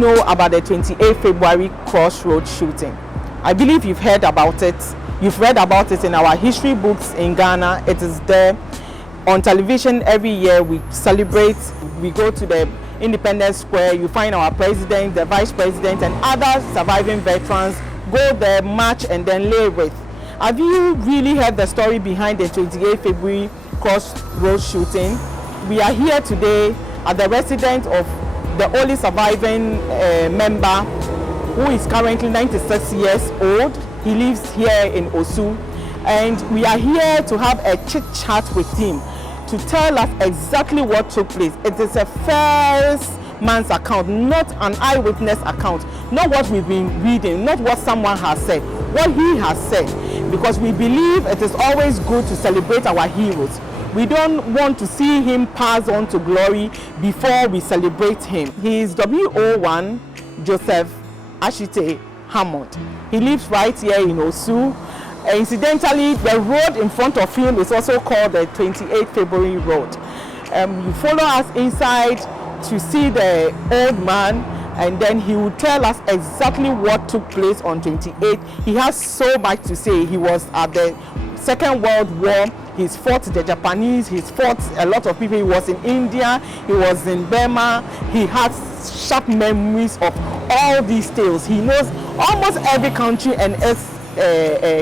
know about the 28 February Crossroad shooting? I believe you've heard about it. You've read about it in our history books in Ghana. It is there. On television every year we celebrate. We go to the Independence Square. You find our president, the vice president, and other surviving veterans go there, march, and then lay with. Have you really heard the story behind the 28 February Crossroad shooting? We are here today at the residence of the only surviving member, who is currently 96 years old. He lives here in Osu, and we are here to have a chit chat with him to tell us exactly what took place. It is a first man's account, not an eyewitness account, not what we've been reading, not what someone has said, what he has said, because we believe it is always good to celebrate our heroes. We don't want to see him pass on to glory before we celebrate him. He is WO1 Joseph Ashitey Hammond. He lives right here in Osu. Incidentally, the road in front of him is also called the 28 February Road. You follow us inside to see the old man, and then he will tell us exactly what took place on 28. He has so much to say. He was at the Second World War. He's fought the Japanese. He's fought a lot of people. He was in India. He was in Burma. He has sharp memories of all these tales. He knows almost every country and its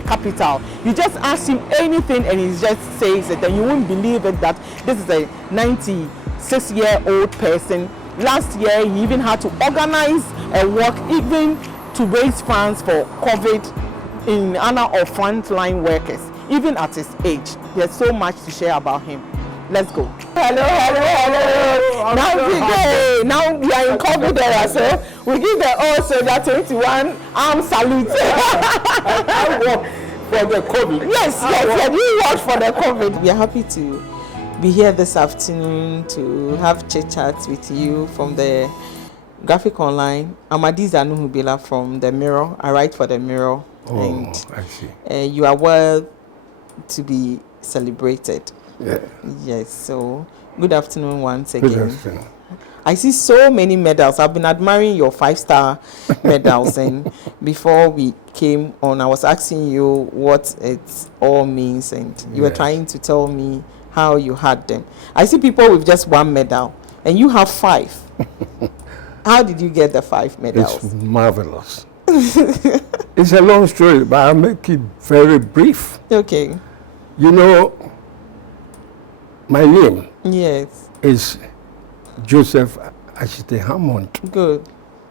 capital. You just ask him anything and he just says it, and you won't believe it that this is a 96-year-old person. Last year he even had to organize a walk even to raise funds for COVID in honor of frontline workers, even at his age. There's so much to share about him. Let's go. Hello. Now we are in COVID era, so we give the old soldier 21 arm salute. I work for the COVID. Yes, you work for the COVID. We are happy to be here this afternoon to have chit chats with you from the graphic online. I'm Adiza Nuhubila from the Mirror. I write for the Mirror. Oh, and I see. You are well to be celebrated. Yeah. Yes, so good afternoon once again. Good afternoon. I see so many medals. I've been admiring your 5-star medals, and before we came on, I was asking you what it all means, and you were trying to tell me how you had them. I see people with just 1 medal, and you have 5. How did you get the 5 medals? It's marvelous. It's a long story, but I'll make it very brief. Okay. You know, my name is Joseph Ashitey Hammond. Good.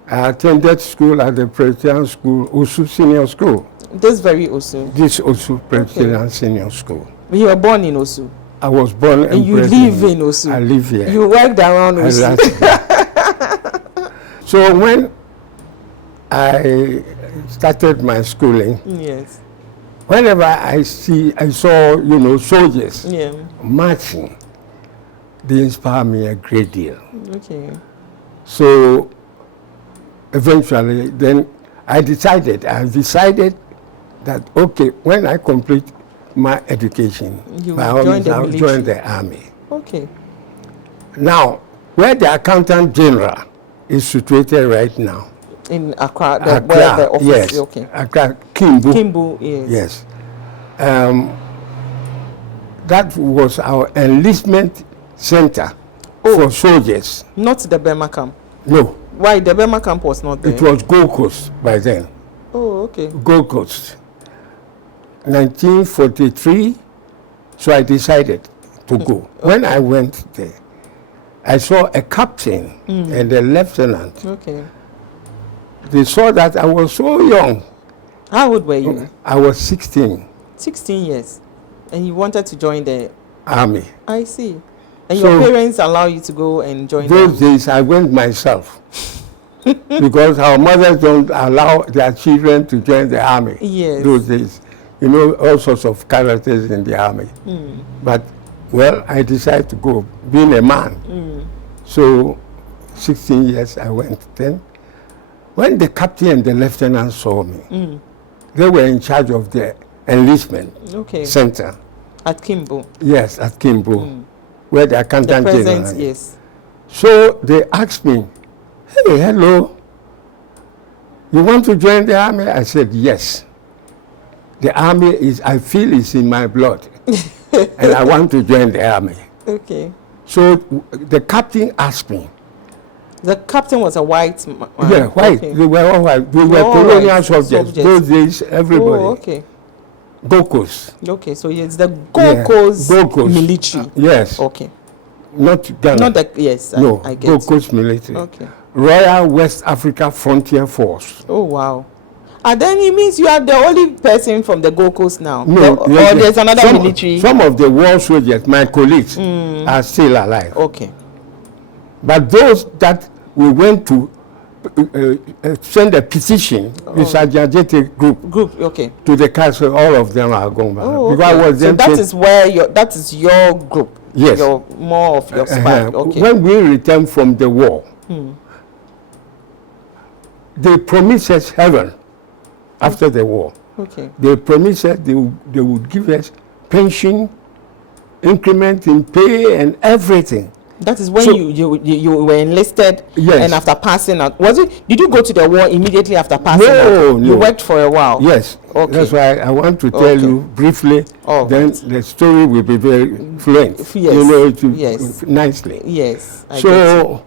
I attended school at the Presbyterian School, Osu Senior School. This very Osu? This Osu Presbyterian Senior School. You were born in Osu? I was born and you live in Osu? I live here. You worked around Osu? So when I started my schooling, yes, whenever I saw, soldiers marching, they inspire me a great deal. Okay. So eventually, then I decided that, okay, when I complete my education, I'll join the army. Okay. Now, where the accountant general is situated right now, in Accra, Accra, where the office yes. is. Okay. Accra, Kimbu. Kimbu, yes. Yes. That was our enlistment center for soldiers. Not the Burma camp? No. Why? The Burma camp was not there? It was Gold Coast by then. Oh, okay. Gold Coast. 1943, so I decided to go. When I went there, I saw a captain and a lieutenant. Okay. They saw that I was so young. How old were you? I was 16. 16 years. And you wanted to join the army. I see. And your parents allow you to go and join those days I went myself. Because our mothers don't allow their children to join the army. Yes. Those days. All sorts of characters in the army. But, well, I decided to go, being a man. So, 16 years I went then. When the captain and the lieutenant saw me, they were in charge of the enlistment center. At Kimbu? Yes, at Kimbu, where the accountant general is. Yes. So they asked me, hey, hello, You want to join the army? I said, yes. The army is, I feel it's in my blood. And I want to join the army. Okay. So the captain asked me. The captain was a white man? Yeah, white. Okay. They were all white. They were all colonial white subjects. Those days, everybody. Oh, okay. Gold Coast. Okay, so it's the Gold Coast military. Yes. Okay. Not Ghana. Not the, yes, no, I get Gold Coast military. Okay. Royal West Africa Frontier Force. Oh, wow. And then it means you are the only person from the Gold Coast now? No. Or there's another military? Some of the war soldiers, my colleagues, are still alive. Okay. But those that we went to send a petition with Sergeant Adjetey group okay. to the council, all of them are gone back. Oh, okay. So that is your group? Yes. More of your squad. Okay. When we returned from the war, they promised us heaven after the war. Okay. They promised us they would give us pension, increment in pay and everything. That is when you were enlisted. Yes. And after passing out, did you go to the war immediately after passing out? No. You worked for a while. Yes. Okay. That's why I want to tell you briefly. Then the story will be very fluent. Yes. You know, nicely. Yes. So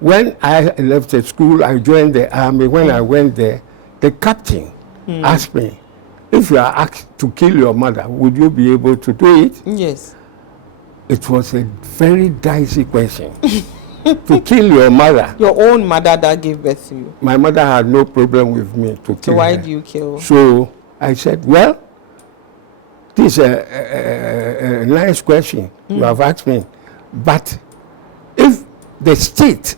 when I left the school, I joined the army. When I went there, the captain asked me, if you are asked to kill your mother, would you be able to do it? Yes. It was a very dicey question. To kill your mother. Your own mother that gave birth to you. My mother had no problem with me to kill her. So why do you kill? So I said, well, this is a nice question you have asked me. But if the state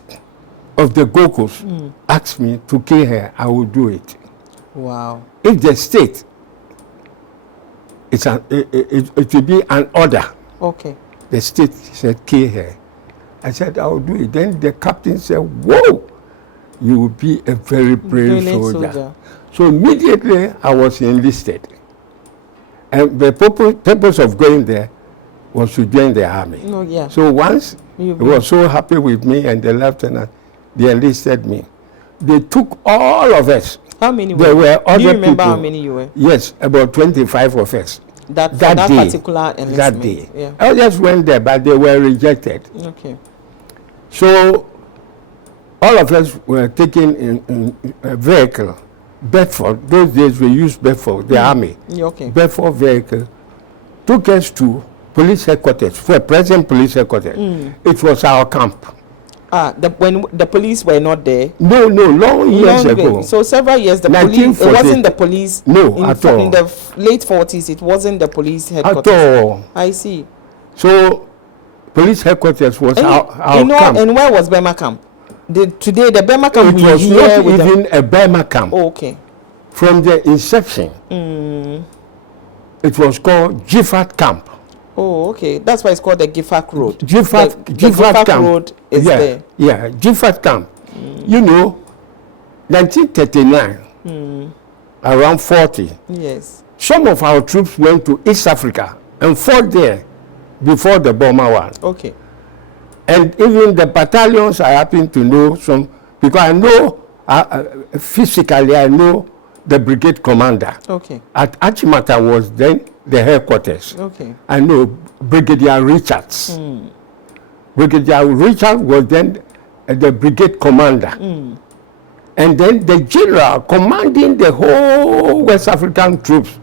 of the Gold Coast asks me to kill her, I will do it. Wow. If the state, it will be an order. Okay. The state said, kill her. I said, I will do it. Then the captain said, whoa, you will be a very brave soldier. So immediately I was enlisted. And the purpose of going there was to join the army. Oh, yeah. So once they were so happy with me and the lieutenant, they enlisted me. They took all of us. How many there were other Do you remember people. How many you were? Yes, about 25 of us. That day, particular enlistment? That day. Yeah. I just went there, but they were rejected. Okay. So all of us were taken in a vehicle, Bedford. Those days we used Bedford, the army. Yeah, okay. Bedford vehicle took us to police headquarters, for present police headquarters. It was our camp. When the police were not there? No, long years ago. So several years, the police, it wasn't the police. No, at all. In the late 40s, it wasn't the police headquarters. At all. I see. So police headquarters was our camp. And where was Burma camp? Today, the Burma camp it was not even a Burma camp. Oh, okay. From the inception, it was called Gifford Camp. Oh, okay. That's why it's called the Gifford Road. Gifford Camp. Road is there. Yeah, Gifford Camp. You know, 1939, around 40. Yes. Some of our troops went to East Africa and fought there before the Burma War. Okay. And even the battalions, I happen to know some, because I know, physically, I know the brigade commander. Okay. At Achimata was then the headquarters. Okay. I know Brigadier Richards. Brigadier Richards was then the brigade commander. And then the general commanding the whole West African troops,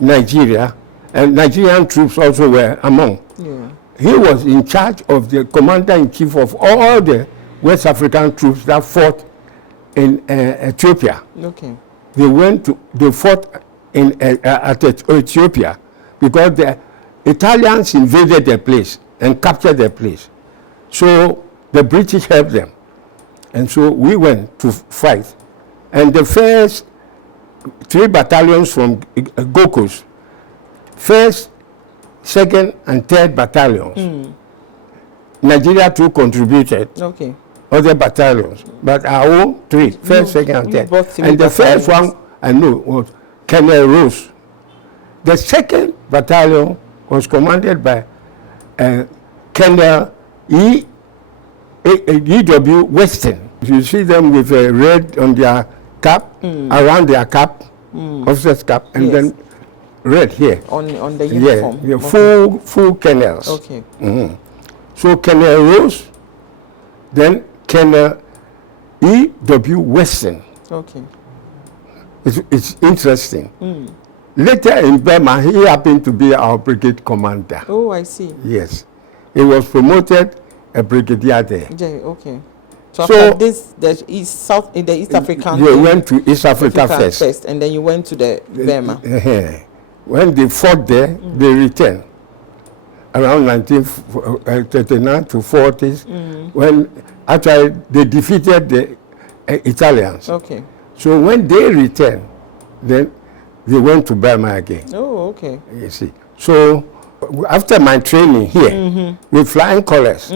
Nigeria, and Nigerian troops also were among. Yeah. He was in charge of the commander-in-chief of all the West African troops that fought in Ethiopia. Okay. They fought at Ethiopia because the Italians invaded the place and captured the place. So the British helped them. And so we went to fight. And the first 3 battalions from Gold Coast, 1st, 2nd, and 3rd battalions, Nigeria too contributed. Okay. Other battalions, but our own 3, 1st, 2nd, and 3rd. And the first one I know was Colonel Rose. The 2nd battalion was commanded by Colonel E.W. Weston. You see them with red on their cap, around their cap, officer's cap, and Yes. then red here. On the uniform. Yeah, Okay. full kennels. Okay. So Colonel Rose, then Colonel E.W. Weston. Okay. It's interesting. Later in Burma, he happened to be our brigade commander. Oh, I see. Yes. He was promoted a brigadier there. Okay. So, So- after this, the East African. You went to East Africa first. and then you went to the Burma. When they fought there, they returned. Around 1939 to 40s, when actually they defeated the Italians. Okay. So when they returned, then they went to Burma again. Oh, okay. You see. So after my training here, with flying colors,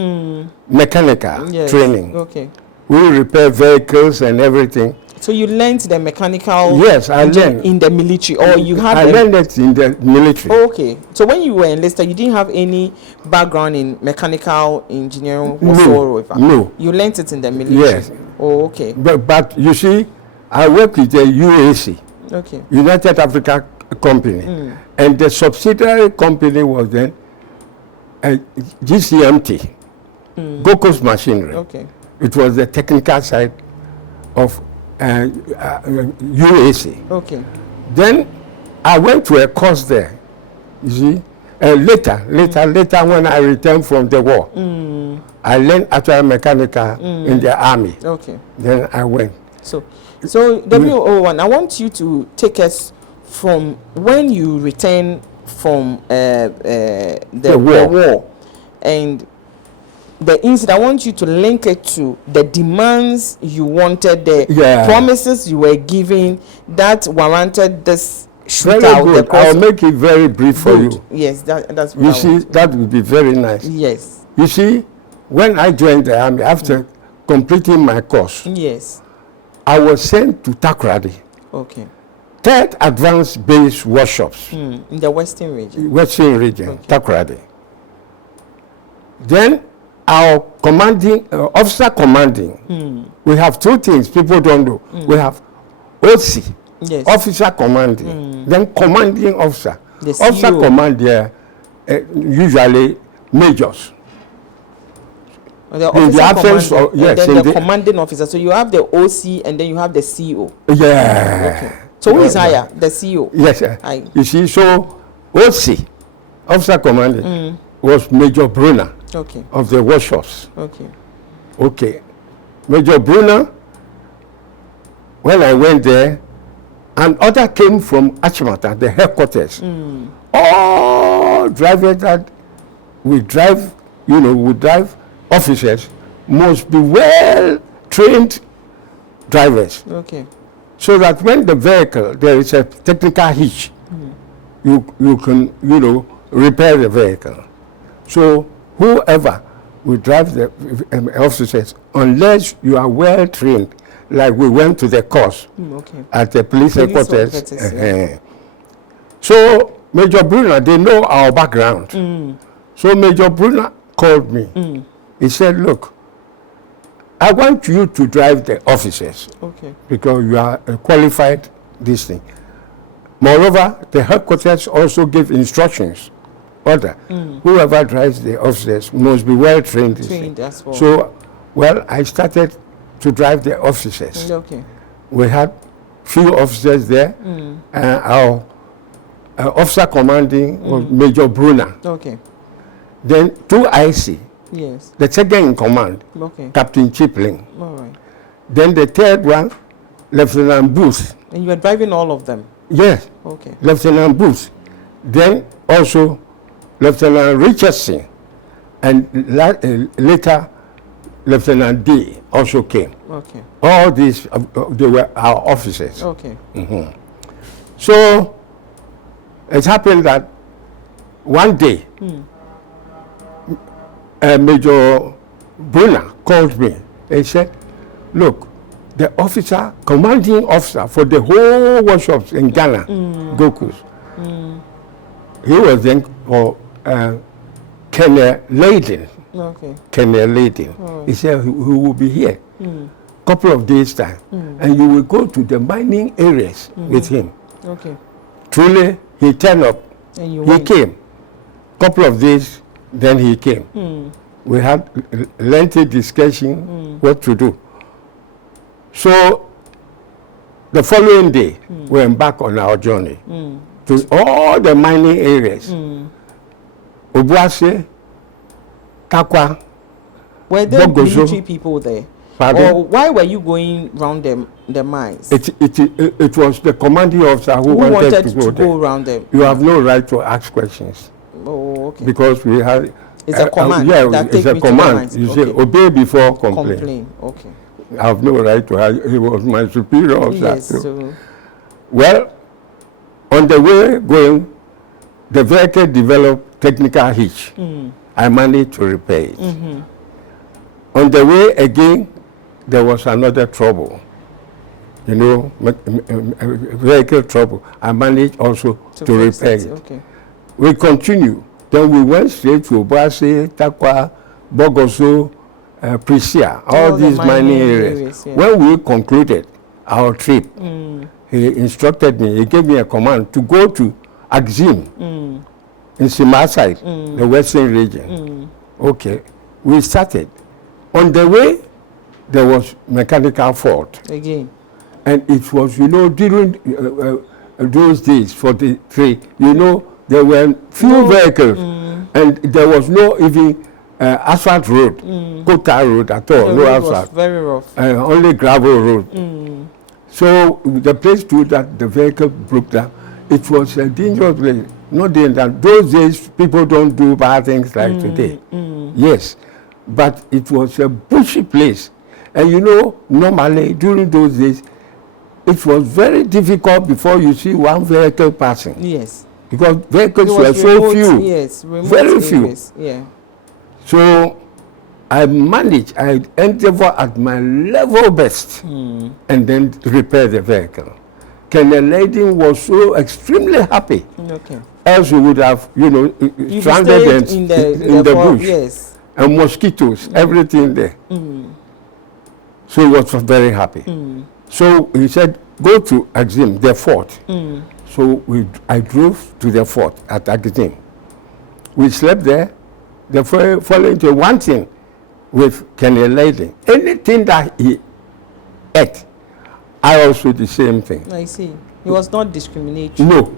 mechanical Yes. training, Okay. we repair vehicles and everything. So you learned the mechanical. Yes, I learned. in the military, or you had. I learned it in the military. Oh, okay. So when you were enlisted, you didn't have any background in mechanical engineering whatsoever. No. You learned it in the military. Yes. Oh, okay. But you see, I work with the UAC, Okay. United Africa Company, and the subsidiary company was then GCMT, Gold Coast Machinery. Okay. It was the technical side of UAC. Okay. Then I went to a course there, you see. Later, when I returned from the war, I learned actual mechanical in the army. Okay. Then I went. So WO1, I want you to take us from when you return from the war and the incident. I want you to link it to the demands you wanted, the promises you were giving that warranted this Very shootout. good. I'll make it very brief for you. Yes, that's what You I see, want. that would be very nice. Yes. You see, when I joined the army, after completing my course, Yes. I was sent to Takoradi, Okay. 3rd Advanced Base Workshops, In the Western region. Western region, Takoradi. Then our commanding, officer commanding, we have two things people don't know. We have OC, Yes. officer commanding, then commanding officer. The Officer CO. command, usually majors. The In the officer absence commanding, of- yes, and in then the the- commanding officer. So you have the OC and then you have the CO. Yeah. Okay. So who is higher? The CO. Yes, sir. Aye. You see, so OC, officer commanding, was Major Brunner Okay. of the workshops. Okay. Okay. Major Brunner, when I went there, an order came from Achimata, the headquarters. All drivers that we drive, officers must be well trained drivers. Okay. So that when the vehicle, there is a technical hitch, you can, repair the vehicle. So whoever will drive the officers, unless you are well trained, like we went to the course Okay. at the police headquarters. headquarters, yeah. So Major Brunner, they know our background. So Major Brunner called me. He said, look, I want you to drive the officers Okay. because you are a qualified this thing. Moreover, the headquarters also give instructions. Order. Whoever drives the officers must be well trained. this thing. Trained as well. So, I started to drive the officers. Okay. We had few officers there. Our officer commanding was Major Brunner. Okay. Then 2 IC, Yes. the second in command, Okay. Captain Chipling. All right. Then the third one, Lieutenant Booth. And you were driving all of them. Yes, Okay. Lieutenant Booth. Then also Lieutenant Richardson. And later, Lieutenant D also came. Okay. All these, they were our officers. Okay. So it happened that one day, Major Brunner called me. He said, look, the commanding officer for the whole workshops in Ghana, Gold Coast, he was then Colonel Layden. Okay. Colonel Layden. He said he will be here. couple of days time, and you will go to the mining areas with him. Okay. Truly, he turned up. And you He went. came. Couple of days, then he came. We had lengthy discussion what to do. So the following day, we embarked on our journey to all the mining areas. Obuase, Takwa. Were there Bogoso. military people there? Pardon? Or why were you going round the mines? It was the commanding officer who wanted to go around them. You have no right to ask questions. Oh, okay. Because we have... It's a command. Yeah, that it's a command. You say, obey before complain. Complain, okay. I have no right to ask. He was my superior officer. Yes, too. so... Well, on the way going, the vehicle developed technical hitch. I managed to repair it. On the way again, there was another trouble. You know, vehicle trouble. I managed also to repair it. Okay. We continue. Then we went straight to Obuase, Takwa, Bogoso, Prisia, all these mining areas. Yeah. When we concluded our trip, he instructed me, he gave me a command to go to Axim in Simasai, the western region. Okay, we started. On the way, there was mechanical fault. Again. And it was, you know, during those days, 43, you know, there were few vehicles, and there was no even asphalt road, Kota road at all, The no road was asphalt. very rough. Only gravel road. So the place too that the vehicle broke down, it was a dangerous place. Not dangerous. Those days, people don't do bad things like today. Yes, but it was a bushy place. And you know, normally during those days, it was very difficult before you see one vehicle passing. Yes. Because vehicles It were was so remote, few. Yes, remote Very few. areas. Yeah. So I managed, I endeavor at my level best and then repair the vehicle. Colonel Layden was so extremely happy. Okay. Else we would have, you know, You stranded stayed in the bush. Yes. And mosquitoes, everything there. So he was very happy. So he said, go to Axim, the fort. So I drove to the fort at Axim. We slept there. The following day, one thing with Colonel Layden, anything that he ate, I also the same thing. I see. He was not discriminatory. No,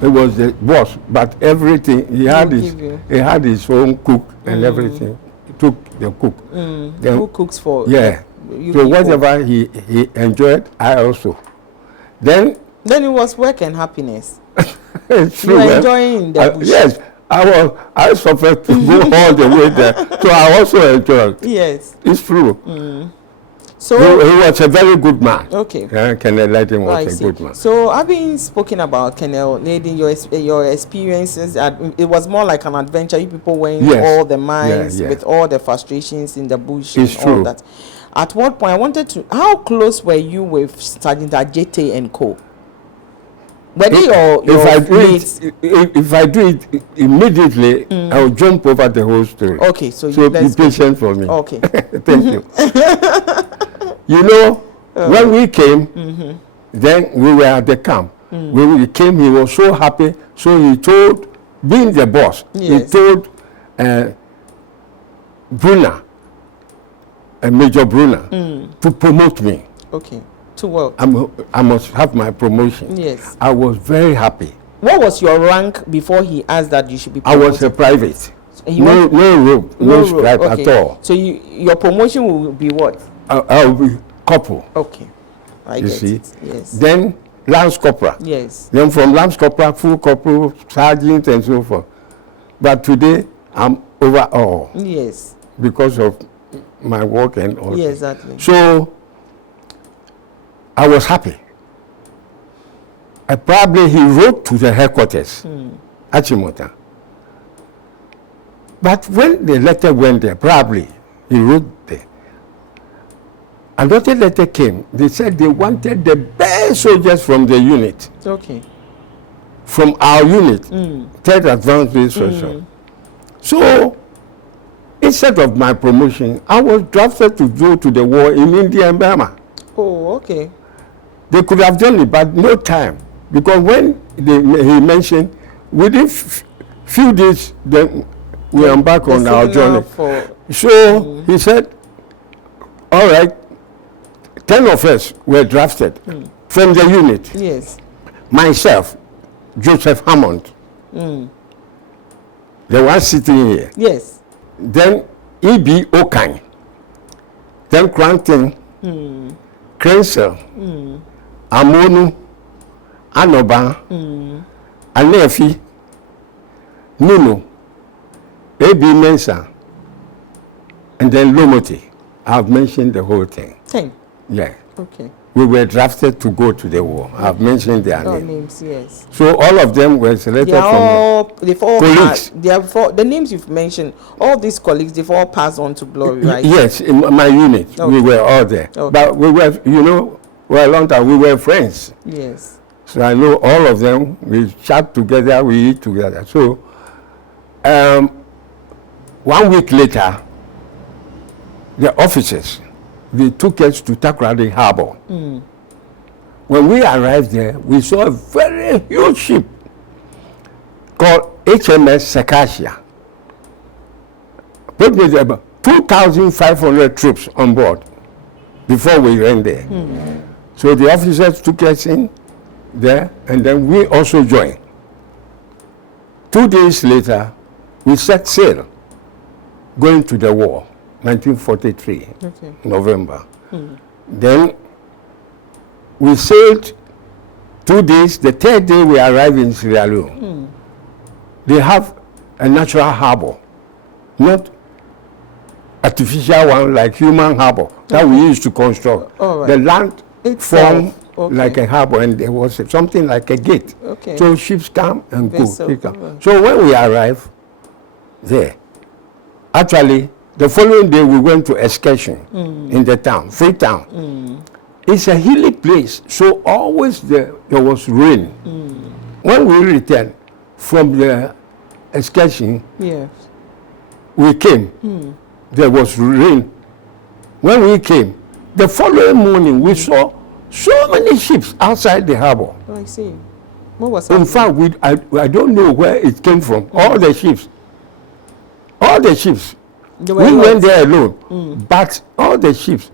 he was the boss, but everything he had his own cook and everything. He took the cook. Then, who cooks for? Yeah. You So people? whatever he enjoyed, I also. Then it was work and happiness. it's You true. were enjoying the bush. Yes, I suffered to go all the way there, so I also enjoyed. Yes. It's true. So He was a very good man. okay. Colonel Layden I was a see. good man. So having spoken about Colonel Layden, your experiences, it was more like an adventure. You people went all the mines with all the frustrations in the bush It's and true. all that. At what point I wanted to? How close were you with Sergeant Adjetey and co? Were they your mates? If I do it immediately, I will jump over the whole story. Okay, so So be patient for me. Okay. Thank you. You know, when we came, then we were at the camp. When we came, he was so happy. So he told, being the boss, he told Brunner, Major Brunner, to promote me. Okay. To work. I must have my promotion. Yes. I was very happy. What was your rank before he asked that you should be I promoted? was a private. He No rope, no rope, stripe okay. at all. So your promotion will be what? I'll be corporal. Okay. I You get see? it. Yes. Then Lance Corporal. Yes. Then from Lance Corporal, full corporal, sergeant, and so forth. But today, I'm over all Yes. because of my work and all. Yeah, exactly. So I was happy. Probably he wrote to the headquarters, Achimota. But when the letter went there, probably he wrote there. Another letter came. They said they wanted the best soldiers from the unit. Okay. From our unit, 3rd Advanced Base Station. So instead of my promotion, I was drafted to go to the war in India and Burma. Oh, okay. They could have done it, but no time. Because when he mentioned, within few days, then we embark on our journey. So he said, all right, 10 of us were drafted from the unit. Yes. Myself, Joseph Hammond, the one sitting here. Yes. Then E.B. Okan, then Cranton, Crensel, Amonu, Anoba, Anefi, Nuno, A.B. Mensah, and then Lomoti. I've mentioned the whole thing. 10. Yeah. Okay. We were drafted to go to the war. I've mentioned their names, yes. So all of them were selected they've all colleagues. The names you've mentioned, all these colleagues, they've all passed on to glory, right? Yes, in my unit, we were all there. Okay. But we were, a long time, we were friends. Yes. So I know all of them. We chat together, we eat together. So 1 week later, the officers, they took us to Takoradi Harbor. When we arrived there, we saw a very huge ship called HMS Circassia. Put me there, about 2,500 troops on board before we ran there. So the officers took us in there, and then we also joined. 2 days later, we set sail going to the war. 1943, November. Then we sailed 2 days. The third day we arrived in Sierra Leone. They have a natural harbor, not artificial one like human harbor that we used to construct. The land formed like a harbor, and there was something like a gate. So ships come and go. So when we arrived there, actually, the following day, we went to excursion in the town, Freetown. It's a hilly place, so always there was rain. When we returned from the excursion, we came. There was rain. When we came, the following morning, we saw so many ships outside the harbor. Oh, I see. What was happening? In fact, I don't know where it came from. All the ships. We went there alone, but all the ships.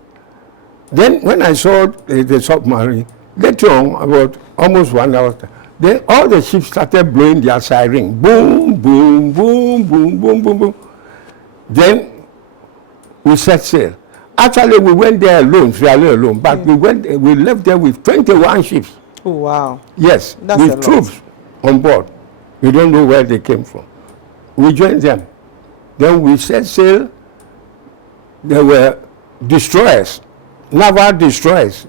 Then when I saw the submarine, later on, about almost 1 hour, then all the ships started blowing their siren. Boom, boom, boom, boom, boom, boom, boom. Then we set sail. Actually, we went there alone, but we left there with 21 ships. Oh, wow. Yes, with troops on board. We don't know where they came from. We joined them. Then we set sail. There were destroyers, naval destroyers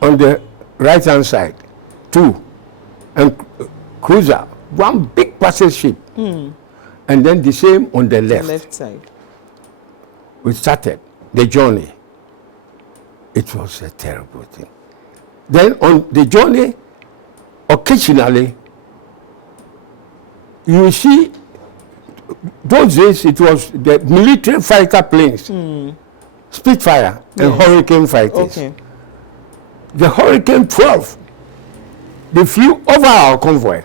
on the right-hand side, 2, and cruiser, 1 big passage ship, and then the same on the left. The left side. We started the journey. It was a terrible thing. Then on the journey, occasionally, you see, those days it was the military fighter planes, Spitfire and Hurricane fighters. The Hurricane 12, they flew over our convoy,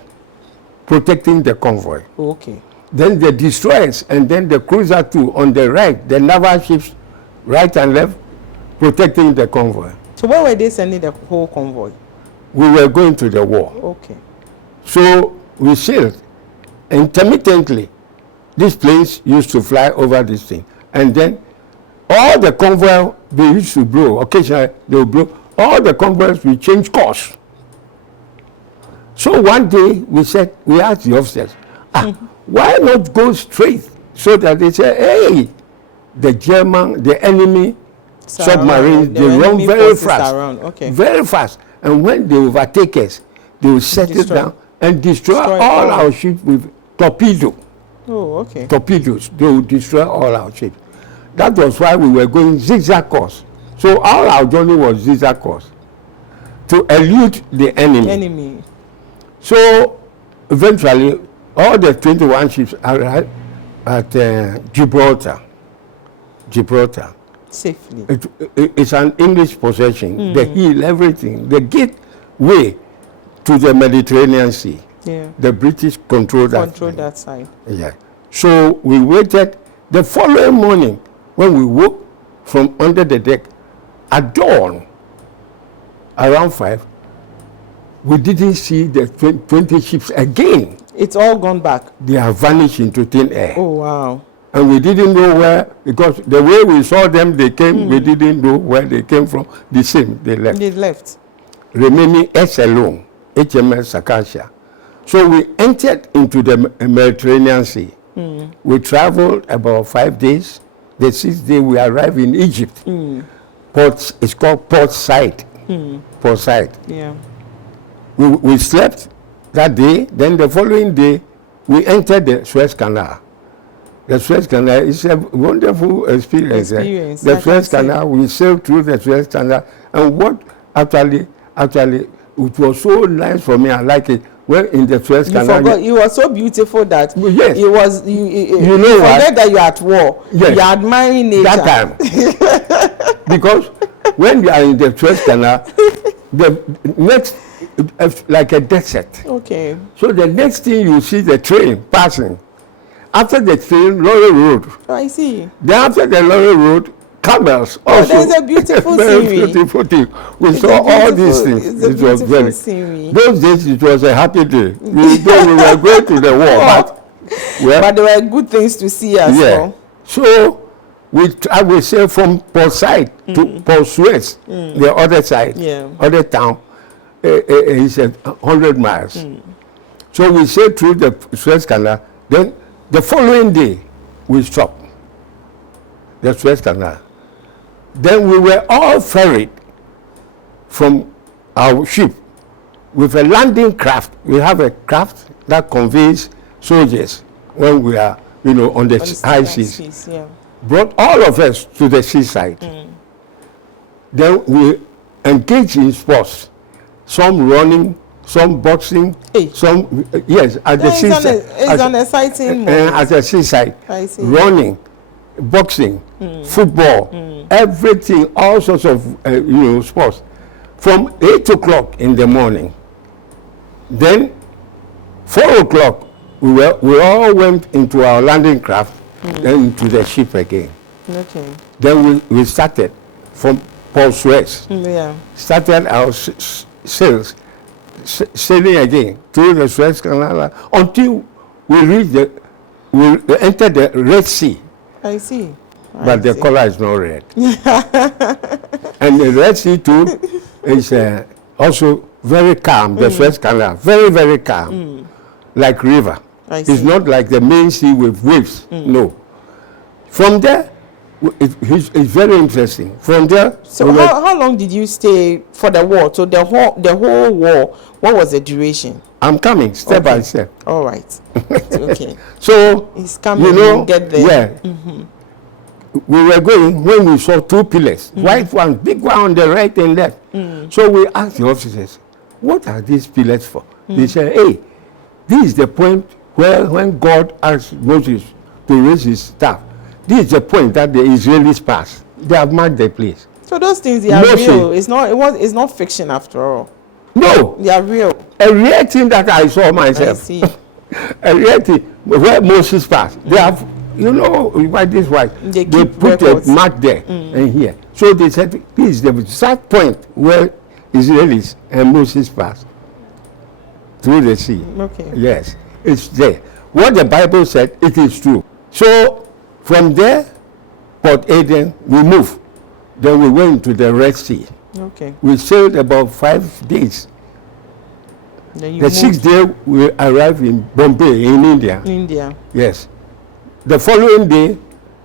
protecting the convoy. Then the destroyers and then the cruiser 2 on the right, the naval ships right and left, protecting the convoy. So where were they sending the whole convoy? We were going to the war. So we sailed intermittently. These planes used to fly over this thing. And then all the convoy, they used to blow. Occasionally, they would blow. All the convoys will change course. So one day, we asked the officers, why not go straight? So that they say, hey, the enemy submarines, they run very fast. Very fast. And when they overtake us, they will settle down and destroy all our ships with torpedo. Torpedoes. They will destroy all our ships. That was why we were going zigzag course. So all our journey was zigzag course to elude the enemy. So eventually, all the 21 ships arrived at Gibraltar. Safely. It's an English possession. The hill, everything. The gateway to the Mediterranean Sea. Yeah. The British controlled that side. Yeah. So we waited. The following morning, when we woke from under the deck, at dawn, around 5, we didn't see the 20 ships again. It's all gone back. They have vanished into thin air. Oh, wow. And we didn't know where, because the way we saw them, they came, we didn't know where they came from. The same, they left. They left. Remaining us alone, HMS Acacia. So we entered into the Mediterranean Sea. We traveled about 5 days. The 6th day we arrived in Egypt. It's called Port Said. Port Said. Yeah. We slept that day. Then the following day, we entered the Suez Canal. The Suez Canal is a wonderful experience. The Suez Canal, we sailed through the Suez Canal. And what actually, it was so nice for me. I like it. Well, in the Suez Canal, forgot, it was so beautiful that yes. it was. You know forget what? that you're at war. Yes. You're admiring nature. That time, because when you are in the Suez Canal, the next like a desert. Okay. So the next thing you see the train passing. After the train, lorry road. Oh, I see. Then after the lorry road, camels. Also, there's a beautiful very scenery. beautiful thing. We saw all these things. It's a It was very. scenery. Those days it was a happy day. Though we were going to the war, but there were good things to see as well. So I will say from Port Said to Port Suez, the other side, other town, is 100 miles. So we sailed through the Suez Canal. Then the following day, we stopped the Suez Canal. Then we were all ferried from our ship with a landing craft. We have a craft that conveys soldiers when we are, on the high seas. Brought all of us to the seaside. Then we engaged in sports. Some running, some boxing, some at the seaside. It's an exciting moment. At the seaside, running, boxing, football, everything, all sorts of sports. From 8 o'clock in the morning. Then 4 o'clock, we all went into our landing craft, then into the ship again. Okay. Then we started from Port Suez. Started our sails, sailing again through the Suez Canal until we entered the Red Sea. I see. But the color is not red. And the Red Sea too is also very calm. The Suez Canal, very, very calm, like river. It's not like the main sea with waves. No. From there, it's very interesting. From there. So how long did you stay for the war? So the whole war, what was the duration? I'm coming step by step. All right. Okay. So it's coming. Get there. Yeah. We were going when we saw two pillars, white one, big one on the right and left. So we asked the officers, "What are these pillars for?" They said, "Hey, this is the point where when God asked Moses to raise his staff, this is the point that the Israelis passed. They have marked the place." So those things, they are real. It's not fiction after all. No. They are real. A real thing that I saw myself. I see. A real thing where Moses passed. They have, why this white. They put records. A mark there and here. So they said, this is the exact point where Israelis and Moses passed through the sea. Okay. Yes, it's there. What the Bible said, it is true. So from there, Port Aden, we moved. Then we went to the Red Sea. Okay. We sailed about 5 days. The 6th day, we arrived in Bombay, in India. India. Yes. The following day,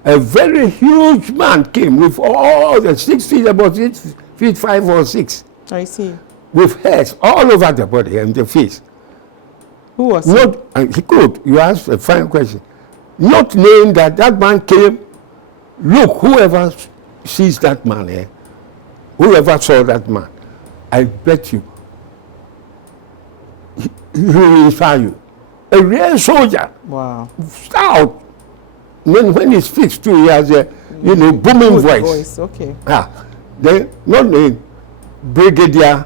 a very huge man came with all the 6 feet, about 6 feet 5 or 6. I see. With hairs all over the body and the face. Who was he? He could. You asked a fine question. Not knowing that man came. Look, whoever sees that man, whoever saw that man, I bet you, he will inspire you. A real soldier. Wow. Stout. when he speaks too, he has a, you know, booming voice. Okay. Then not only Brigadier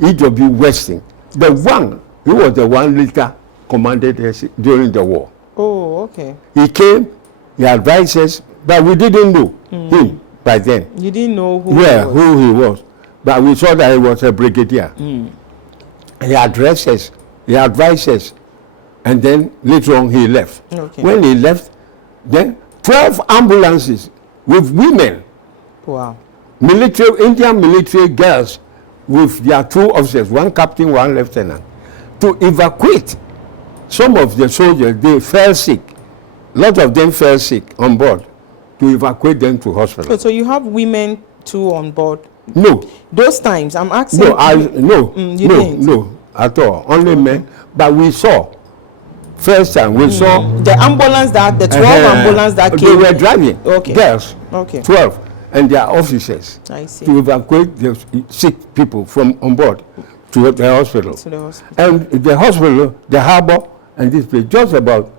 E.W. Weston, the one, he was the one later commanded us during the war. Oh, okay. He came, he advised us, but we didn't know him by then. You didn't know who who he was. But we saw that he was a brigadier. He addressed us, he advised us, and then later on he left. Okay. When he left, then 12 ambulances with women. Wow. Indian military girls with their 2 officers, 1 captain, 1 lieutenant, to evacuate some of the soldiers. They fell sick. A lot of them fell sick on board, to evacuate them to hospital. So you have women too on board? No. Those times, I'm asking. No, at all. Only men. But we saw, first time we saw the ambulance that, the 12 ambulance that came. They were driving, girls, 12, and their officers, I see, to evacuate the sick people from on board to the hospital. And the hospital, the harbor, and this place, just about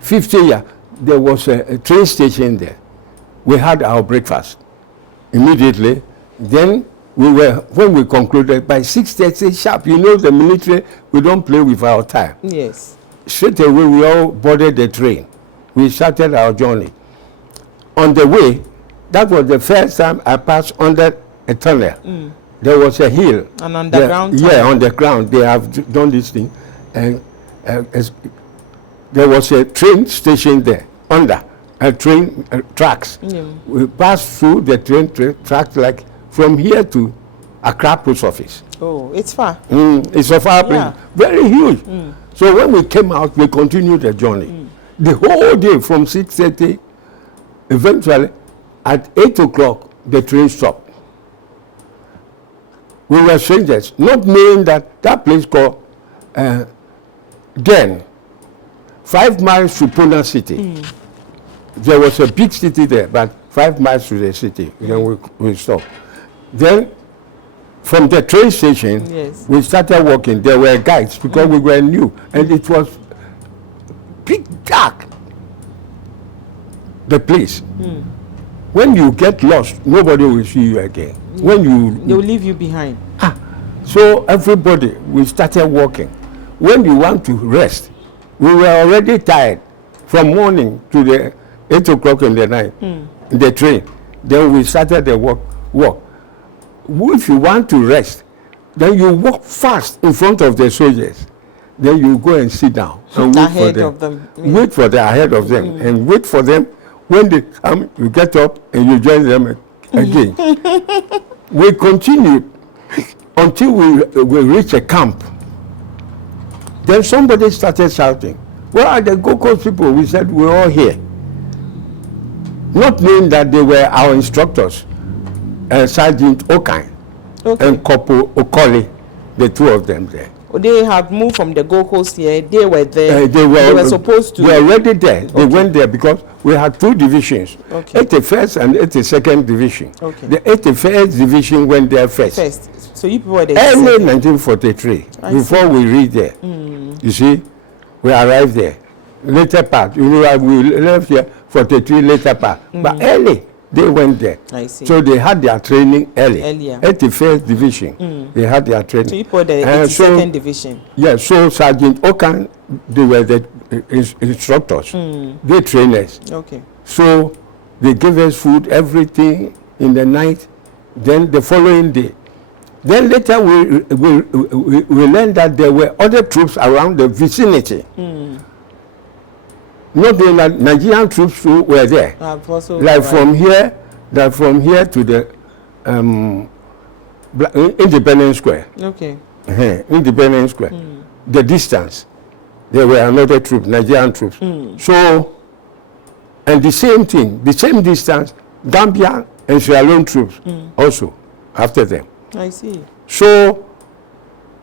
50 years, there was a train station there. We had our breakfast immediately. Then when we concluded, by 6:30 sharp, you know the military, we don't play with our time. Yes. Straight away, we all boarded the train. We started our journey. On the way, that was the first time I passed under a tunnel. There was a hill. An underground tunnel? Yeah, on the ground. They have done this thing. And there was a train station there, under a train tracks. We passed through the train tracks, like from here to Accra Post Office. Oh, it's far. It's a far place, very huge. So when we came out, we continued the journey. The whole day from 6:30, eventually at 8 o'clock, the train stopped. We were strangers, not knowing that place called Den, 5 miles to Puna City. There was a big city there, but 5 miles to the city. Then we stopped. Then from the train station, we started walking. There were guides because we were new, and it was big dark, the place. When you get lost, nobody will see you again. When they'll leave you behind. So everybody, we started walking. When you want to rest, we were already tired from morning to the 8 o'clock in the night, in the train. Then we started the walk. If you want to rest, then you walk fast in front of the soldiers. Then you go and sit down and wait for them. Wait for them ahead of them and wait for them. When they come, you get up and you join them again. We continued until we reach a camp. Then somebody started shouting, "Where are the Gold Coast people?" We said, "We're all here." Not knowing that they were our instructors, Sergeant Adjetey and Corporal Okoli, the 2 of them there. They had moved from the Gold Coast here. They were there. They were supposed to. They were already there. They went there because we had 2 divisions, 81st and 82nd Division. The 81st Division went there first. So you people were there. Early 1943, before we reached there. You see, we arrived there. Later part, you know, we left here 43 later part. But early, they went there. I see. So they had their training earlier. 81st Division, they had their training. So you put the 82nd Division. Yeah, so Sergeant Okan, they were the instructors. They trained us. So they gave us food, everything in the night. Then the following day. Then later we learned that there were other troops around the vicinity. Not the Nigerian troops who were there. Like from here to the Independence Square. Independence Square. The distance, there were another troop, Nigerian troops. So, and the same thing, the same distance, Gambia and Sierra Leone troops also after them. I see. So,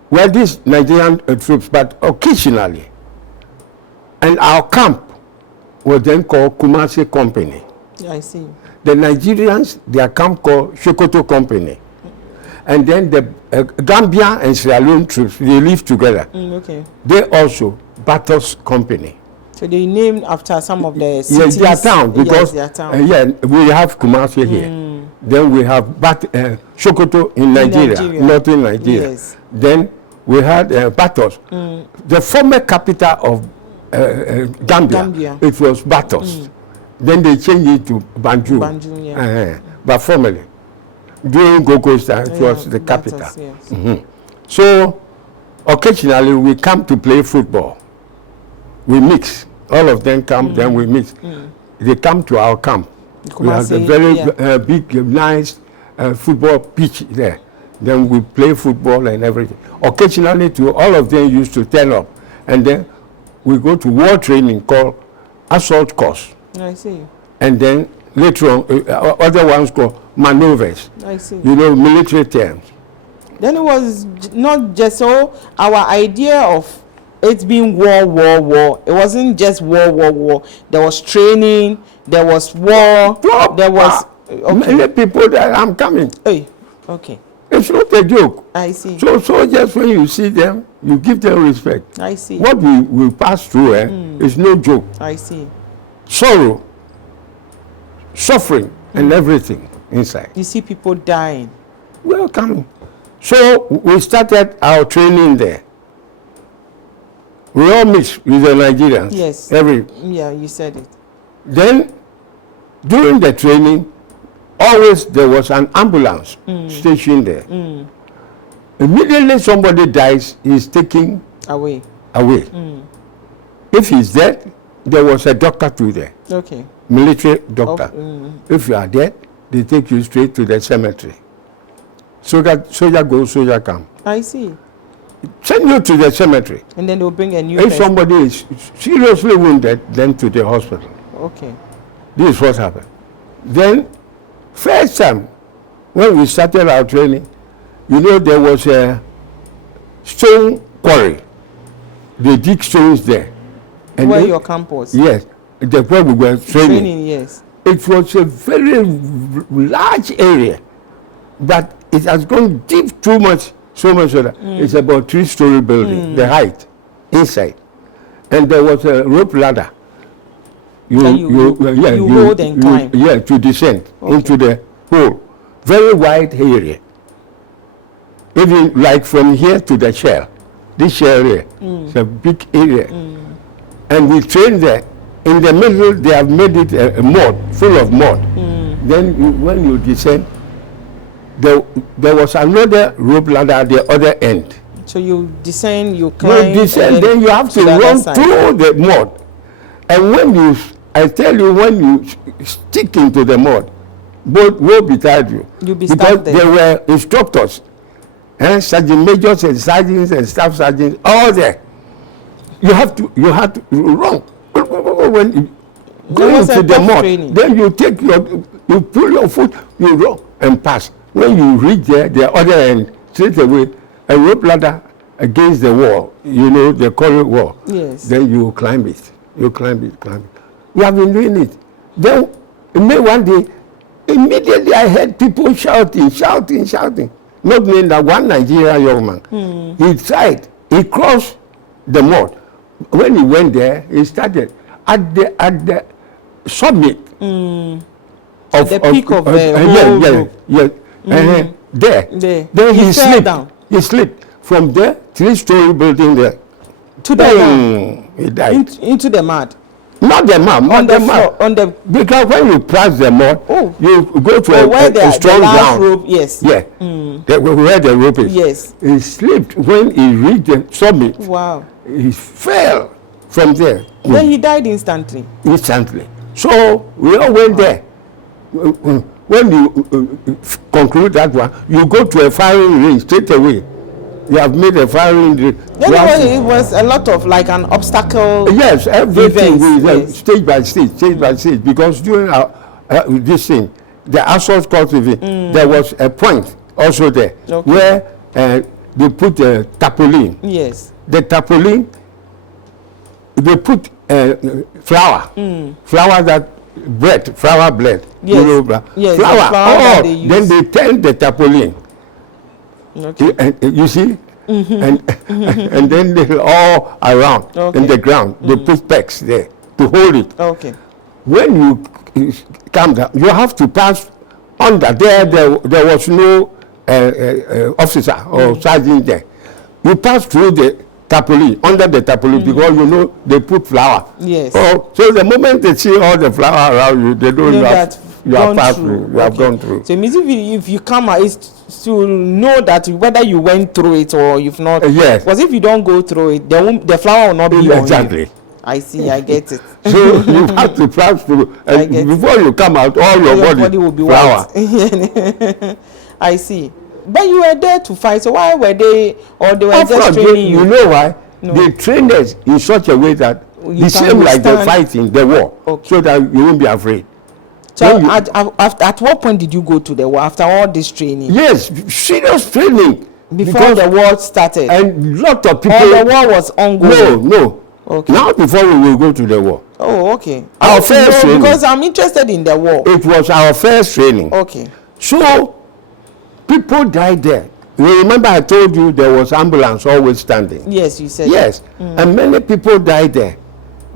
were these Nigerian troops, but occasionally, and our camp was then called Kumasi Company. I see. The Nigerians, their camp called Shokoto Company. And then the Gambia and Sierra Leone troops, they live together. They also Battles Company. So they named after some of the cities. Yes, their town, because yes, their town. yeah, we have Kumasi here. Then we have Sokoto in Nigeria, northern Nigeria. Yes. Then we had Batos, the former capital of Gambia. It was Batos. Then they changed it to Banjul. Banjul, yeah. But formerly, during Gold Coast, it was the capital. Batos, yes. So occasionally we come to play football. We mix. All of them come, then we mix. They come to our camp. We have a very big, nice football pitch there. Then we play football and everything. Occasionally, all of them used to turn up. And then we go to war training called assault course. I see. And then later on, other ones called maneuvers. I see. You know, military terms. Then it was not just so our idea of it being war. It wasn't just war. There was training, there was war, there was... Many people that I'm coming. Hey, okay. It's not a joke. I see. So just when you see them, you give them respect. I see. What we pass through is no joke. I see. Sorrow, suffering, and everything inside. You see people dying. Welcome. So we started our training there. We all mix with the Nigerians. Yes. Yeah, you said it. Then, during the training, always there was an ambulance stationed there. Immediately somebody dies, he's taken away. If he's dead, there was a doctor too there. Okay. Military doctor. If you are dead, they take you straight to the cemetery. Soldier goes, soldier come. I see. Send you to the cemetery. And then they'll bring a new If somebody is seriously wounded, then to the hospital. Okay. This is what happened. Then, first time, when we started our training, you know, there was a stone quarry. They dig stones there. And where your camp was? Yes. Where we were training. Yes. It was a very large area, but it has gone deep too much. So much so that it's about 3-story building, the height, inside. And there was a rope ladder. You hold and climb. To descend into the hole. Very wide area. Even like from here to the shell. This shell area. It's a big area. And we trained there. In the middle, they have made it a mud, full of mud. Then when you descend, there was another rope ladder at the other end. So you descend, you climb. You descend, then you have to run through the mud. And when I tell you, when you stick into the mud, both will beside you. You'll be because there were instructors, sergeant majors and sergeants and staff sergeants, all there. You have to run. When you go into the mud, then you pull your foot, you run and pass. When you reach there, the other end, straight away, a rope ladder against the wall, you know, the corridor wall. Yes. Then you climb it. You climb it. We have been doing it. Then, one day, immediately I heard people shouting. Not knowing that one Nigerian young man, he crossed the mud. When he went there, he started at the summit of the peak of the yes. There. Then he slipped down. He slipped from there, 3-story building there. To the mud. He died. Into the mud. Not the mud. On the mud. Because when you pass the mud, you go to a strong ground. Rope, yes. Yeah. Where the rope is. Yes. He slipped when he reached the summit. Wow. He fell from there. Then he died instantly. So we all went there. When you conclude that one, you go to a firing range straight away. You have made a firing range. It was a lot of like an obstacle. Yes, everything was stage by stage, because during this thing, the assault course event, there was a point also there where they put a tarpaulin. Yes. The tarpaulin, they put flour bread. Yes. You know, yes, flour. Then they turn the tarpaulin. Okay. You see, and then they all around in the ground. They put pegs there to hold it. Okay. When you come down, you have to pass under. There was no officer or sergeant there. You pass through the tarpaulin, under the tarpaulin, because you know they put flour. Yes. Oh, so the moment they see all the flour around you, they don't know you have passed through. You have gone through. So it means if you come out, it's to know that whether you went through it or you've not. Yes. Because if you don't go through it, the flour will not be exactly. on you. I see. I get it. So you have to pass through, and before you come out, all your body will be flour. white. I see. But you were there to fight, so why were they, or they were just training you? You know why? No. They trained us in such a way that the same like the fighting, the war, so that you won't be afraid. So at what point did you go to the war, after all this training? Yes, serious training. Before the war started? And lot of people... Or the war was ongoing? No. Okay. Now before we will go to the war. Oh, okay. Our first training. Because I'm interested in the war. It was our first training. Okay. So, people died there. You remember I told you there was ambulance always standing? Yes, you said. Yes. And many people died there.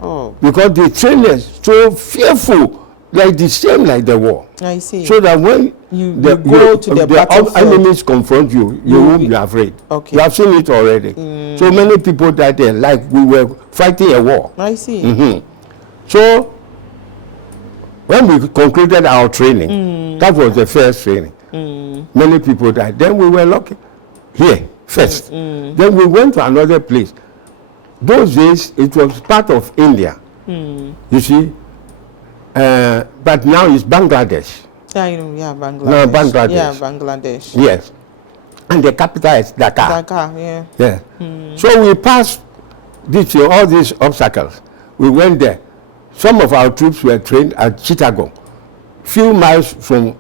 Oh. Because the trainers so fearful, like the same like the war. I see. So that when you go to the battlefield, enemies confront you, you won't be afraid. Okay. You have seen it already. So many people died there, like we were fighting a war. I see. So when we concluded our training, that was the first training. Many people died. Then we were lucky here first. Then we went to another place. Those days it was part of India. You see. But now it's Bangladesh. Yeah, Bangladesh. No, Bangladesh. Yeah, Bangladesh. Yes. And the capital is Dhaka. Dhaka, yeah. Yeah. So we passed all these obstacles. We went there. Some of our troops were trained at Chittagong, few miles from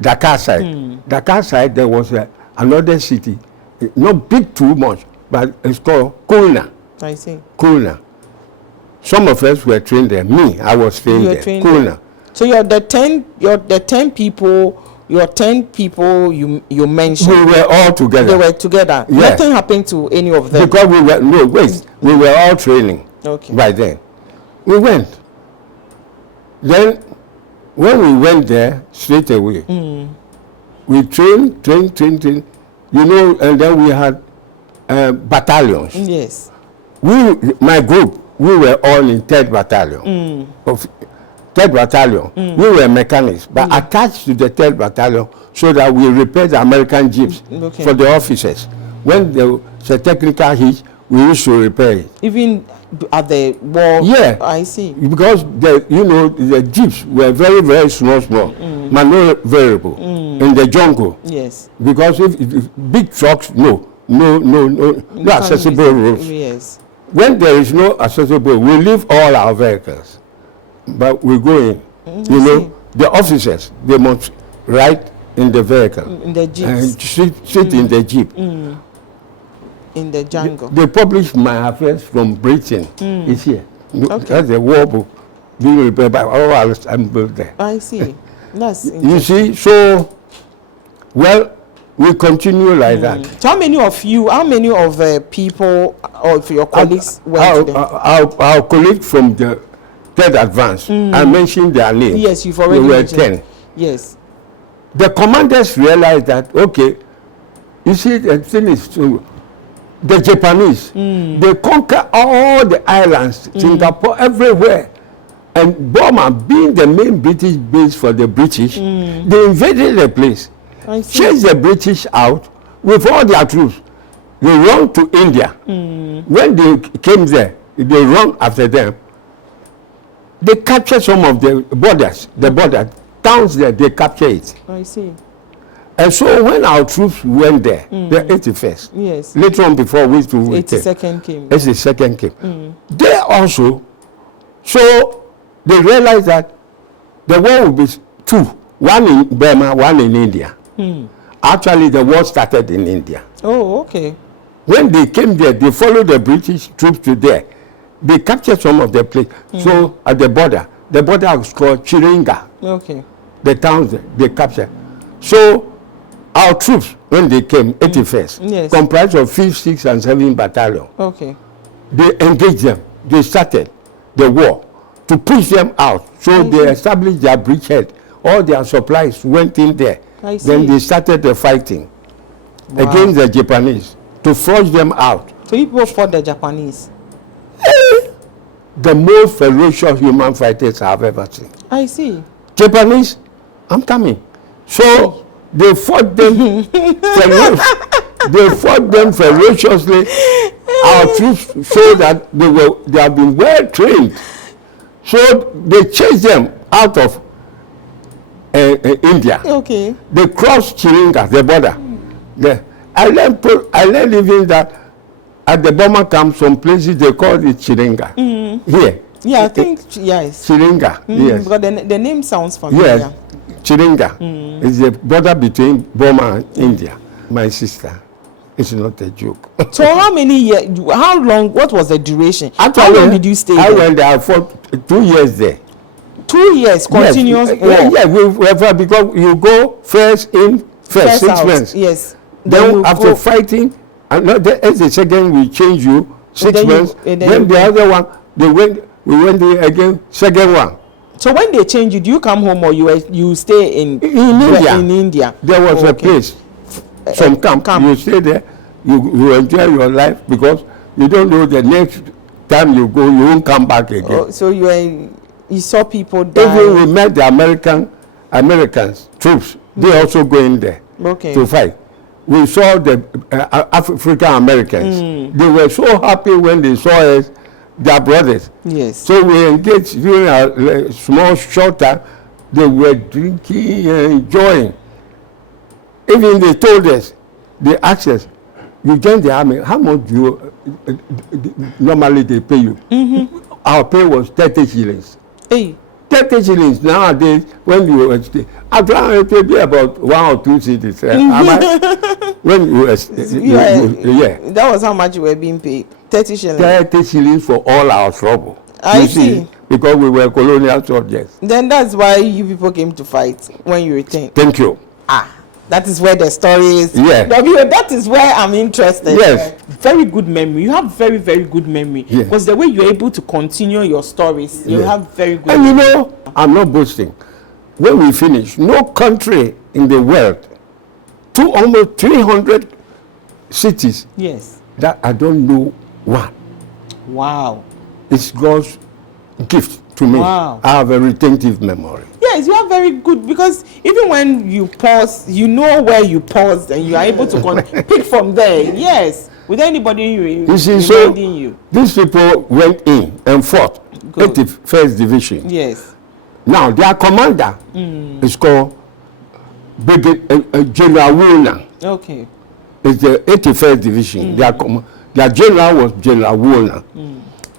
Dhaka side. Dhaka side, there was another city, not big too much, but it's called Khulna. I see. Khulna. Some of us were trained there. Me, I was trained there. Khulna. So you're the 10 people you mentioned. We were all together. They were together. Yes. Nothing happened to any of them. Because we were all training. Okay. By then. We went. Then when we went there straight away, we trained, you know, and then we had battalions. Yes. My group, we were all in 3rd Battalion. 3rd Battalion. We were mechanics, but attached to the 3rd Battalion so that we repaired the American jeeps for the officers. When there was a technical hitch, we used to repair it. Even at the war? Yeah. I see. Because the jeeps were very, very small, maneuverable in the jungle. Yes. Because if big trucks, no accessible roads. Yes. When there is no accessible, we leave all our vehicles, but we go in. You know, the officers, they must ride in the vehicle. In the jeep. And sit in the jeep. In the jungle. They published my affairs from Britain. It's here. Okay. That's a war book being repaired by all our assembled there. I see. That's you see, so, well, we continue like that. So how many of people of your colleagues went to them? Our colleagues from the 3rd Advance, I mentioned their names. Yes, you've already mentioned. We were 10. Yes. The commanders realized that, okay, you see, the thing is, the Japanese, they conquer all the islands, Singapore, everywhere. And Burma, being the main British base for the British, they invaded the place. Chased the British out with all their troops. They run to India. When they came there, they run after them. They captured some of the border towns there, they captured it. I see. And so when our troops went there, the 81st, yes. Later on before we to 82nd came. 82nd came. They also, so they realized that the war would be two, one in Burma, one in India. Actually, the war started in India. Oh, okay. When they came there, they followed the British troops to there. They captured some of the place. So at the border was called Chiringa. Okay. The towns they captured. So Our troops, when they came, 81st, Yes. comprised of 5th, 6th, and 7th battalion. Okay. They engaged them. They started the war to push them out. So they established their bridgehead. All their supplies went in there. I see. Then they started the fighting against the Japanese to force them out. So you people fought the Japanese? The most ferocious human fighters I've ever seen. I see. Japanese, I'm coming. So they fought them. They fought them ferociously. Our troops showed that they have been well trained. So they chased them out of India. Okay. They crossed Chiringa, the border. I learned even that at the Burma camp, some places they call it Chiringa. Here. Yeah, I think yes. Chiringa. Yes. Because the name sounds familiar. Yes. Chiringa is the border between Burma and India. My sister. It's not a joke. So how many years? How long? What was the duration? Actually, how long did you stay I there? went there for 2 years there. 2 years continuous war. Yeah, because you go first in, first 6 out. months. Yes. Then after fighting, and not as the second we change you 6 months. Then the other one, we went there again, second one. So when they change you, do you come home or you stay in India? In India. There was a place, some camp. You stay there, you enjoy your life because you don't know the next time you go, you won't come back again. Oh, so you saw people die. Even we met the Americans troops. They also go in there to fight. We saw the African Americans. They were so happy when they saw us, their brothers. Yes. So we engaged during a small short time. They were drinking and enjoying. Even they told us, they asked us, you join the army, how much do you normally they pay you? Our pay was 30 shillings. Hey. 30 shillings nowadays, when you were I try to be about 1 or 2 cities. When you were, that was how much you were being paid. 30 shillings. 30 shillings for all our trouble. I see. Because we were colonial soldiers. Then that's why you people came to fight when you returned. Thank you. That is where the story is. Yeah. That is where I'm interested. Yes. Very good memory. You have very, very good memory. Yeah. Because the way you're able to continue your stories, you have very good And memory. you know, I'm not boasting. When we finish, no country in the world, almost 300 cities, yes, that I don't know one. Wow. It's God's gift to me. Wow. I have a retentive memory. Yes, you are very good because even when you pause, you know where you paused and you are able to pick from there. Yes, with anybody you see, so you. These people went in and fought. 81st Division. Yes. Now their commander is called General Warner. Okay. It's the 81st Division. Their general was General Warner.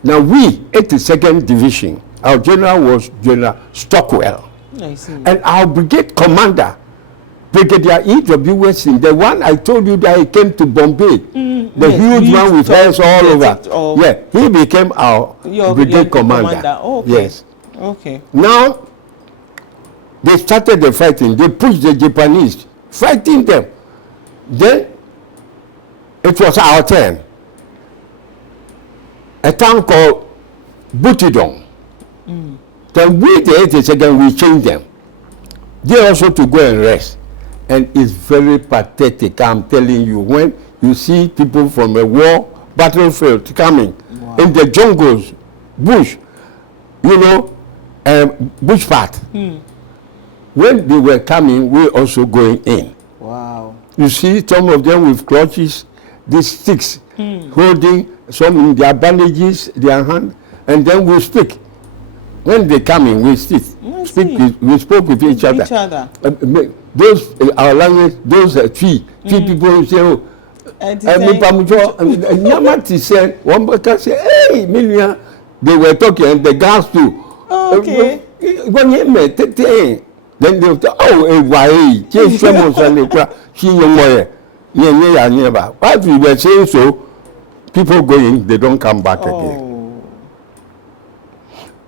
Now we, 82nd Division, our general was General Stockwell. I see. And our brigade commander, Brigadier E.W. the one I told you that he came to Bombay, the huge one with hairs all over. Yeah, he became our brigade commander. Oh, okay. Yes. Okay. Now, they started the fighting. They pushed the Japanese, fighting them. Then, it was our turn. A town called Butidong. Then we, the 82nd, we changed them. They also to go and rest. And it's very pathetic, I'm telling you, when you see people from a war battlefield coming in the jungles, bush, you know, bush path. When they were coming, we also going in. Wow. You see some of them with clutches, these sticks, holding some in their bandages, their hand, and then we speak. When they come in, we speak. We spoke with each other. Those our language, those three people who say, "Oh, Nyamati said." One person say, "Hey, Milia," they were talking, and the guys too. Oh, okay. When you met, then they say, "Oh, why? Just someone said, she young boy, never." As we were saying so, people going, they don't come back again.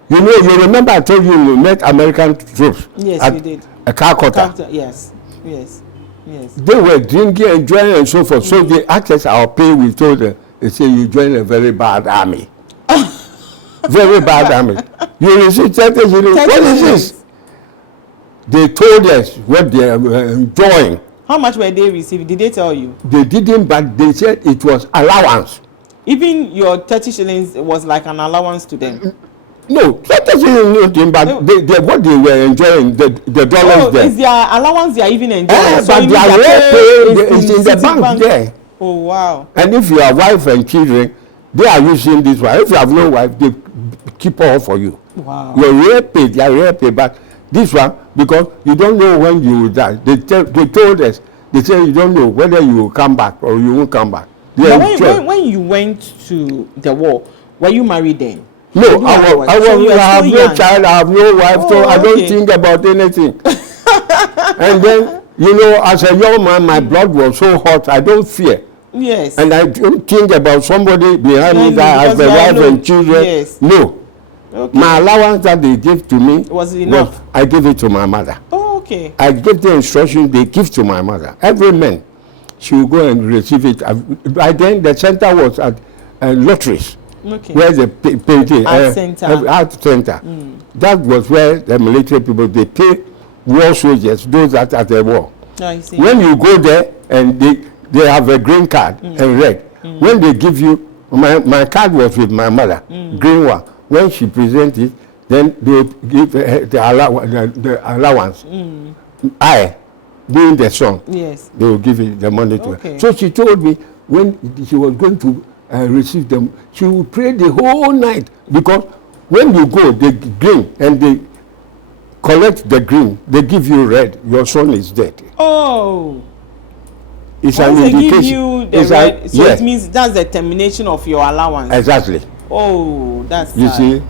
You know, you remember I told you we met American troops. Yes, we did. A Calcutta. Yes, yes. Yes. They were drinking, enjoying, and so forth. So they asked us our pay. We told them, they say, you joined a very bad army. Very bad army. You receive 30 shillings. What is this? They told us what they were enjoying. How much were they receiving? Did they tell you? They didn't, but they said it was allowance. Even your 30 shillings was like an allowance to them? No, 30 shillings nothing, but what they were enjoying, the dollars there. Is their allowance they are even enjoying? So but their real pay is in the bank there. Oh, wow. And if you have wife and children, they are using this one. If you have no wife, they keep all for you. Wow. Your real pay, but this one, because you don't know when you will die. They told us, they say you don't know whether you will come back or you won't come back. When you went to the war, were you married then? No, I have no child, I have no wife, so I don't think about anything. And then, you know, as a young man, my blood was so hot, I don't fear. Yes. And I don't think about somebody behind me that has a wife and children. Yes. No. Okay. My allowance that they give to me was enough. I give it to my mother. Oh, okay. I give the instruction they give to my mother. Every man, she will go and receive it. By then, the center was at lotteries. Okay. Where the art center. That was where the military people, they pay war soldiers, those that are at the war. I see. When you go there and they have a green card and red. When they give you, my card was with my mother, green one. When she presents it, then they give the allowance. I, being the son, yes, they will give it the money to okay. her. So she told me when she was going to receive them, she would pray the whole night, because when you go, they green and they collect the green, they give you red, your son is dead. Oh. It's once an indication. Give you the red, so yes. It means that's the termination of your allowance. Exactly. Oh, that's you sad. See,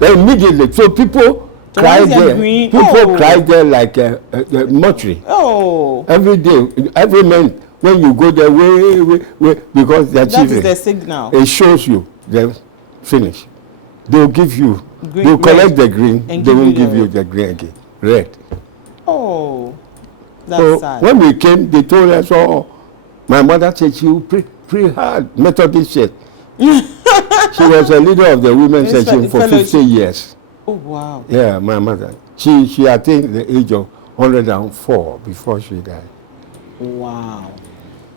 then immediately, so people cry there. Green, people cry there like a mortuary. Oh. Every day, every man, when you go there, wait, because they're children. That is the signal. It shows you they're finished. They'll give you, green, they'll collect the green, and they won't give you the green again, red. Oh, that's so sad. When we came, they told us, oh, my mother said she would pray hard, Methodist said. She was a leader of the women's section for 50 years. Oh, wow. Yeah, my mother. She attained the age of 104 before she died. Wow.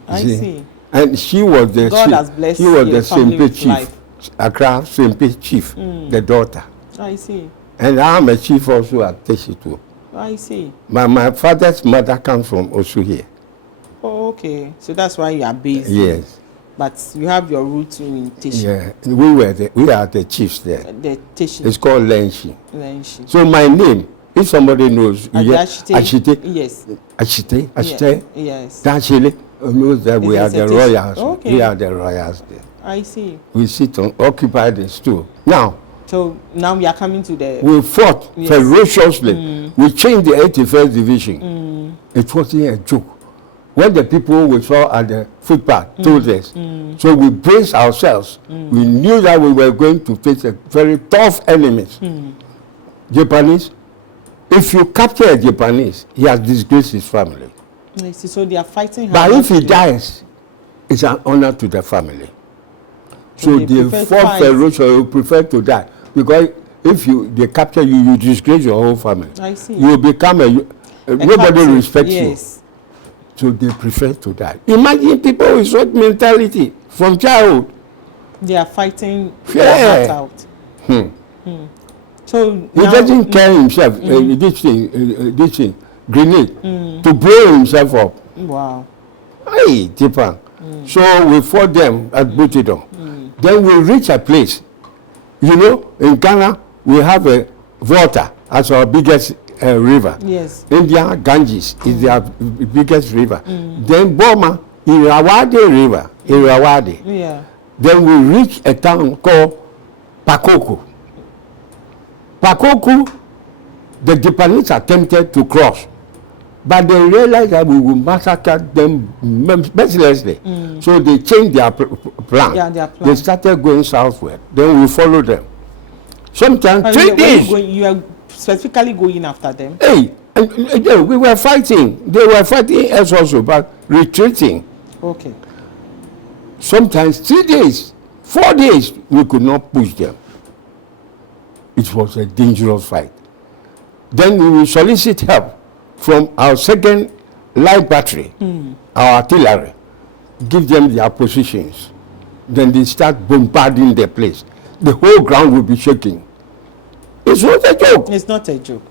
I see. And she was the God has blessed she was the family Chief, life. Accra Simpe Chief, the daughter. I see. And I'm a chief also at Teshitu. I see. My father's mother comes from Osu here. Oh, okay. So that's why you are based. Yes. But you have your roots in Tishi. Yeah, we are the chiefs there. The Tishi. It's called Lenshi. Lenshi. So my name, if somebody knows, Ashitey. Yes. Ashitey. Yes. That knows that we are the royals. Okay. We are the royals there. I see. We sit on occupy the stool. Now. So now we are coming to the. We fought ferociously. We changed the 81st Division. It wasn't a joke. When the people we saw at the footpath told us, so we braced ourselves. We knew that we were going to face a very tough enemies. Japanese, if you capture a Japanese, he has disgraced his family. I see. So they are fighting. But if he dies, it's an honor to the family. So they fought ferociously. You prefer to die, because if they capture you, you disgrace your whole family. I see. You will become nobody respects you. So they prefer to die. Imagine people with such mentality from childhood. They are fighting their heart out. So he doesn't care himself. This thing, grenade, to blow himself up. Wow. Hey, Japan. So we fought them at Butidon. Then we reach a place. You know, in Ghana, we have a Volta as our biggest river. Yes. India, Ganges is their biggest river. Then Burma, Irrawaddy River. Irrawaddy. Yeah. Then we reach a town called Pakoko. Pakoko, the Japanese attempted to cross, but they realized that we will massacre them mercilessly. So they changed their plan. Yeah, their plan. They started going southward. Then we followed them. Sometimes 3 days. You are specifically going after them? Hey, And we were fighting. They were fighting us also, but retreating. Okay. Sometimes 3 days, 4 days, we could not push them. It was a dangerous fight. Then we will solicit help from our second light battery, our artillery, give them their positions. Then they start bombarding the place. The whole ground will be shaking. It's not a joke. It's not a joke.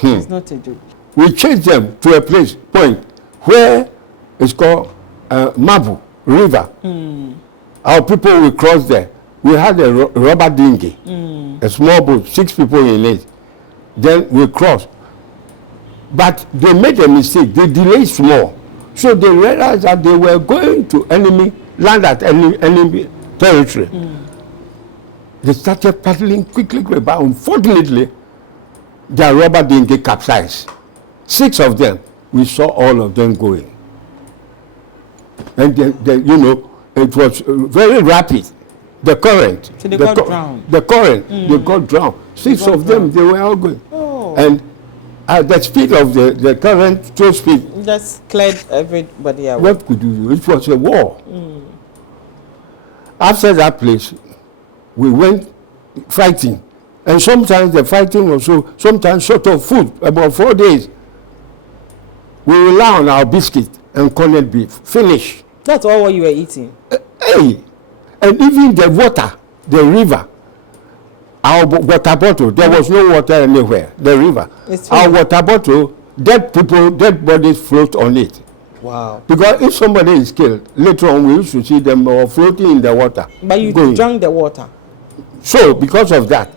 It's not a joke. We chased them to a point where it's called Mabu River. Our people will cross there. We had a rubber dinghy, a small boat, 6 people in it. Then we crossed. But they made a mistake. They delayed small. So they realized that they were going to land at enemy territory. They started paddling quickly, but unfortunately, their rubber dinghy capsized. 6 of them, we saw all of them going. And it was very rapid. The current. So they got drowned. The current, they got drowned. 6 of them, they were all going. Oh. And at the speed of the current, so speed. Just cleared everybody out. What could you do? It was a war. After that place, we went fighting. And sometimes the fighting was sometimes short of food, about 4 days. We rely on our biscuit and corned beef. Finish. That's all what you were eating? Hey! And even the water, the river, our water bottle, there was no water anywhere, the river. Our water bottle, dead bodies float on it. Wow. Because if somebody is killed, later on we used to see them floating in the water. But you drank the water? So, because of that,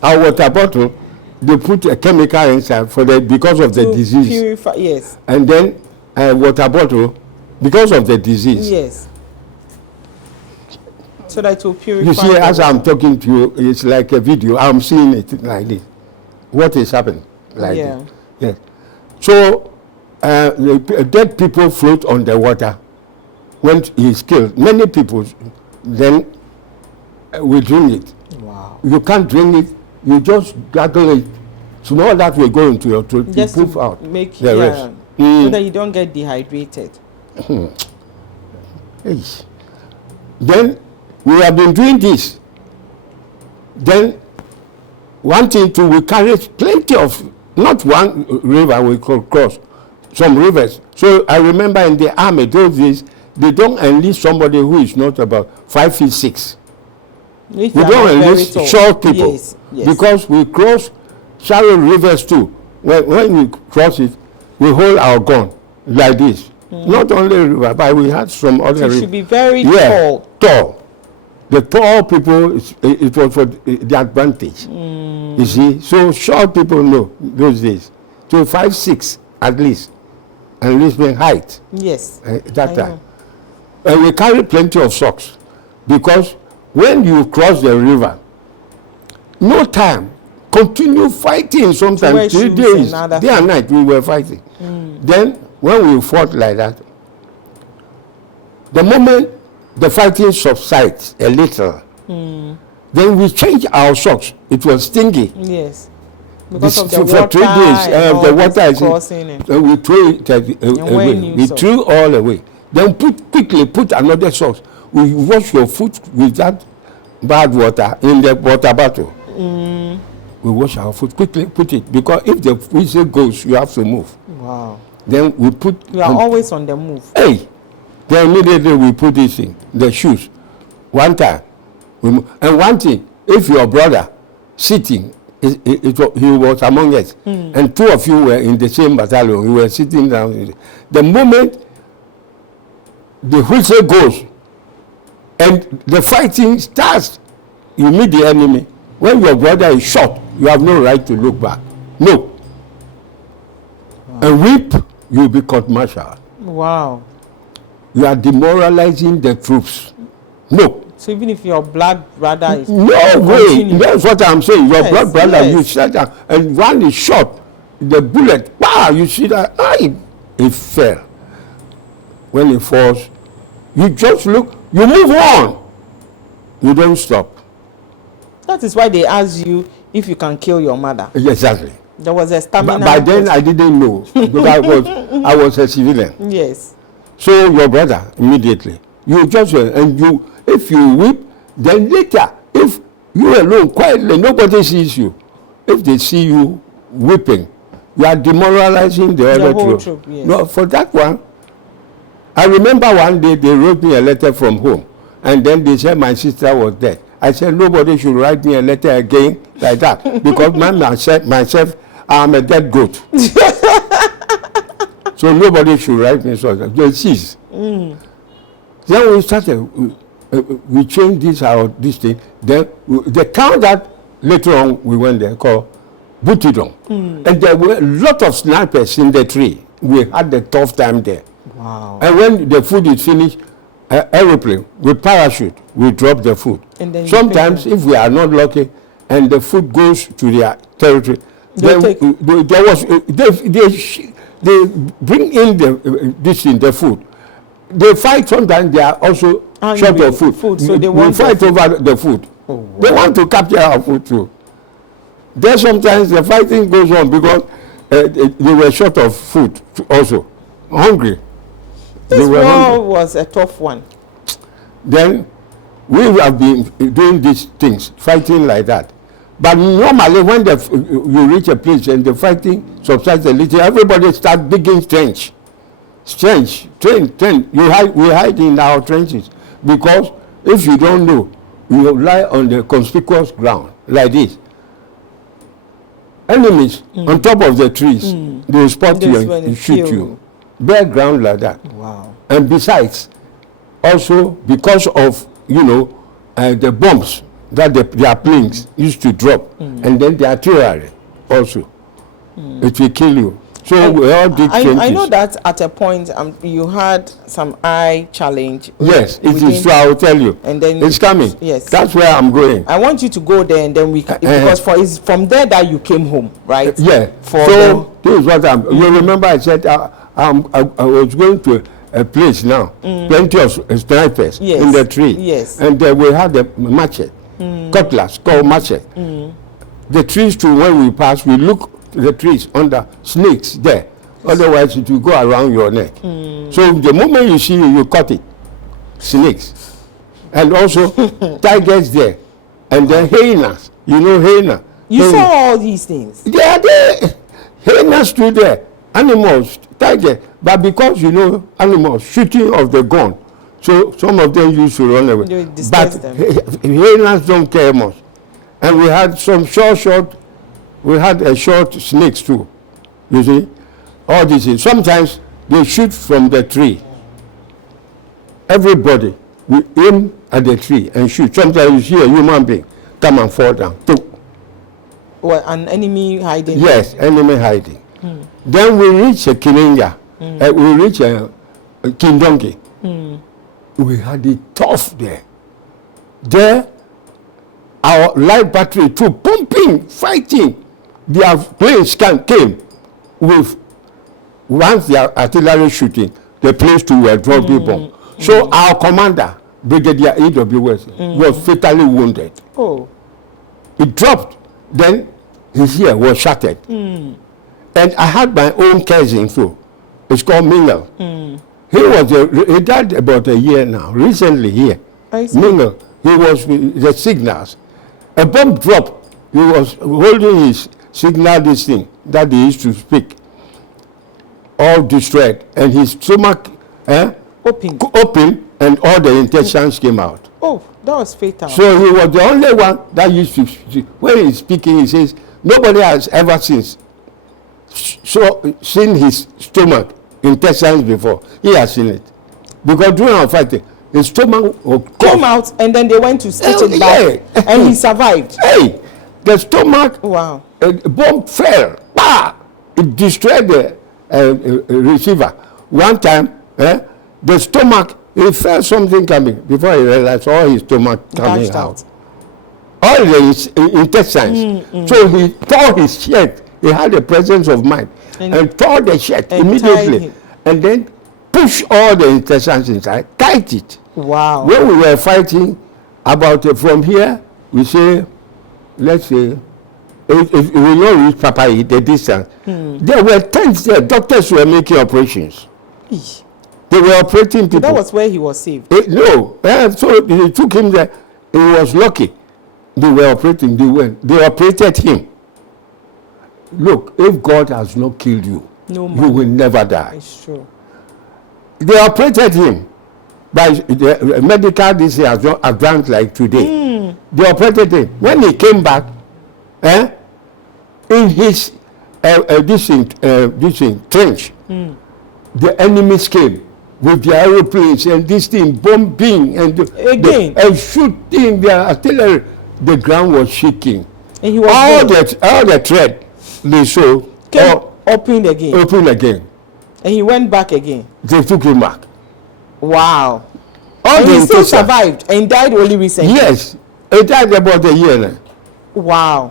our water bottle, they put a chemical inside because of the disease. Purify, yes. And then a water bottle, because of the disease. Yes. So that it will purify. You see, as I'm talking to you, it's like a video. I'm seeing it like this. What is happening? Like this. Yes. So, dead people float on the water. When he's killed, many people, then we drink it. Wow. You can't drink it. You just gargle it. Small that will go into your throat to poof out make the rest. So that you don't get dehydrated. Then we have been doing this. Then one thing too, we carry plenty of, not one river we could cross, some rivers. So I remember in the army those days, they don't enlist somebody who is not about 5 feet 6. We don't enlist short people. Yes. Because we cross shallow rivers too. When we cross it, we hold our gun like this. Not only river, but we had some other rivers. You should be very tall. Tall. The tall people, it was for the advantage. You see, so short people know those days. So 5, 6 at least, enlistment height. Yes. That time. And we carry plenty of socks because when you cross the river, no time, continue fighting sometimes 3 days, day and night we were fighting. Then when we fought like that, the moment the fighting subsides a little, then we change our socks. It was stingy. Yes. Because of the for water 3 days, the water is causing it. we threw it away. We threw all away. Then quickly put another socks. We wash your foot with that bad water in the water bottle. We wash our foot quickly, put it, because if the whistle goes, you have to move. Wow. Then we put. You are always on the move. Hey, then immediately we put this in the shoes. One time, and one thing, if your brother sitting, he was among us, and 2 of you were in the same battalion, you were sitting down. The moment the whistle goes and the fighting starts, you meet the enemy. When your brother is shot, you have no right to look back. No. Wow. And whip, you'll be court-martialed. Wow. You are demoralizing the troops. No. So even if your blood brother is... No way. That's what I'm saying. Your blood brother, you sit down, and one is shot. The bullet, you see that, it fell. When it falls, you just look, you move on. You don't stop. That is why they ask you if you can kill your mother. Exactly. There was a stamina. By then I didn't know because I was a civilian. Yes. So your brother immediately, you just and you, if you whip, then later, if you alone quietly, nobody sees you. If they see you whipping, you are demoralizing the other troop. Yes. No, for that one, I remember one day they wrote me a letter from home, and then they said my sister was dead. I said nobody should write me a letter again like that because myself, I'm a dead goat. So nobody should write me so that. They cease. Then we started. We changed this thing. Then the town that later on we went there called Butidong, and there were a lot of snipers in the tree. We had a tough time there. Wow. And when the food is finished, aeroplane with parachute, we drop the food. Sometimes, if we are not lucky, and the food goes to their territory, then they bring in the food. They fight. Sometimes they are also short of food. So they we fight over the food. Oh, wow. They want to capture our food too. Then sometimes the fighting goes on because they were short of food also, hungry. This war was a tough one. Then we have been doing these things, fighting like that. But normally when you reach a place and the fighting subsides a little, everybody starts digging trench. We hide in our trenches because if you don't know, you lie on the conspicuous ground like this. Enemies on top of the trees, they will spot you and shoot you. Bare ground like that. Wow. And besides, also because of the bombs that their planes used to drop, and then the artillery also, it will kill you. So we all did changes. I know that at a point you had some eye challenge. Yes, it is true. I will tell you. And then it's coming. Yes, that's where I'm going. I want you to go there, and then we because it's from there that you came home, right? Yeah. So this is what you remember I said I was going to a place now, plenty of snipers in the tree. Yes. And we had a machete, cutlass called machete. The trees too, when we pass, we look the trees under snakes there. Otherwise it will go around your neck. So the moment you see you cut it. Snakes. And also tigers there. And then hyenas. You know hyena. You saw all these things? They are there. Hyenas too there. Animals, tigers. But because animals shooting of the gun, so some of them used to run away. But hyenas don't care much. And we had some short we had a short snakes too. You see? All these things. Sometimes they shoot from the tree. Everybody will aim at the tree and shoot. Sometimes you see a human being come and fall down. Well, an enemy hiding? Yes, enemy hiding. Then we reach a Kininga. We reach a Kindongi. We had it tough there. There, our light battery too, pumping, fighting. Their planes came with, once their artillery shooting, the planes too were dropping bombs. So our commander, Brigadier AWS, was fatally wounded. Oh. It dropped. Then his ear was shattered. And I had my own cousin too. It's called Mingle. He died about a year now, recently here. Mingle, he was with the signals. A bomb dropped. He was holding his signal, this thing that he used to speak, all destroyed, and his stomach open, and all the intestines came out. Oh, that was fatal. So he was the only one that used to speak. When he's speaking, he says, nobody has ever seen his stomach, intestines before. He has seen it. Because during our fighting, his stomach came out, and then they went to stitch it back, and he survived. Hey, the stomach, wow. A bomb fell. Bah! It destroyed the receiver. One time, the stomach, he felt something coming before he realized all his stomach coming out. All the intestines. So he tore his shirt. He had a presence of mind and tore the shirt immediately. And then pushed all the intestines inside, tied it. Wow. When we were fighting about from here, we say, let's say If we will not reach Papa, the distance. There were tents there. Doctors were making operations. Eesh. They were operating people. That was where he was saved. No. So they took him there. He was lucky. They were operating. They operated him. Look, if God has not killed you, you will never die. It's true. They operated him. But the medical this has not advanced like today. They operated him. When he came back, in his this trench, the enemies came with their aeroplanes and this thing bombing and shooting their artillery. The ground was shaking. And he was all the thread they saw opened again. And he went back again. They took him back. Wow. And he still survived and died only recently. Yes. He died about a year now. Wow.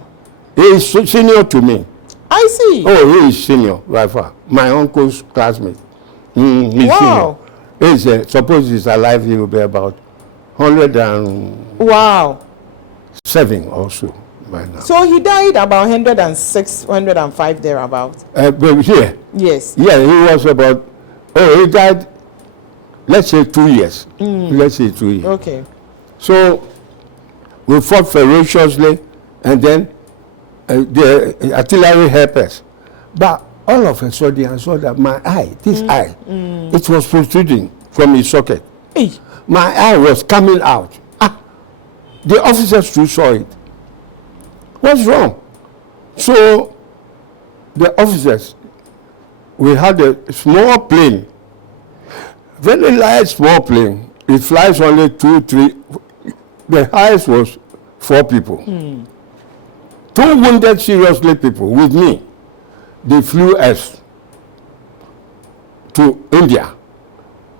He is senior to me. I see. Oh, he is senior, by far. My uncle's classmate. He's wow. Senior. Suppose he's alive, he will be about 107 or so by now. So he died about 106, 105 thereabouts. But here? Yes. Yeah, he was about, he died, let's say 2 years. Let's say 2 years. Okay. So we fought ferociously, and then the artillery helped us. But all of a sudden, I saw that my eye, this eye, it was protruding from its socket. Hey. My eye was coming out. The officers too saw it. What's wrong? So the officers, we had a small plane, very light small plane. It flies only 2, 3. The highest was 4 people. 2 wounded seriously people with me. They flew us to India.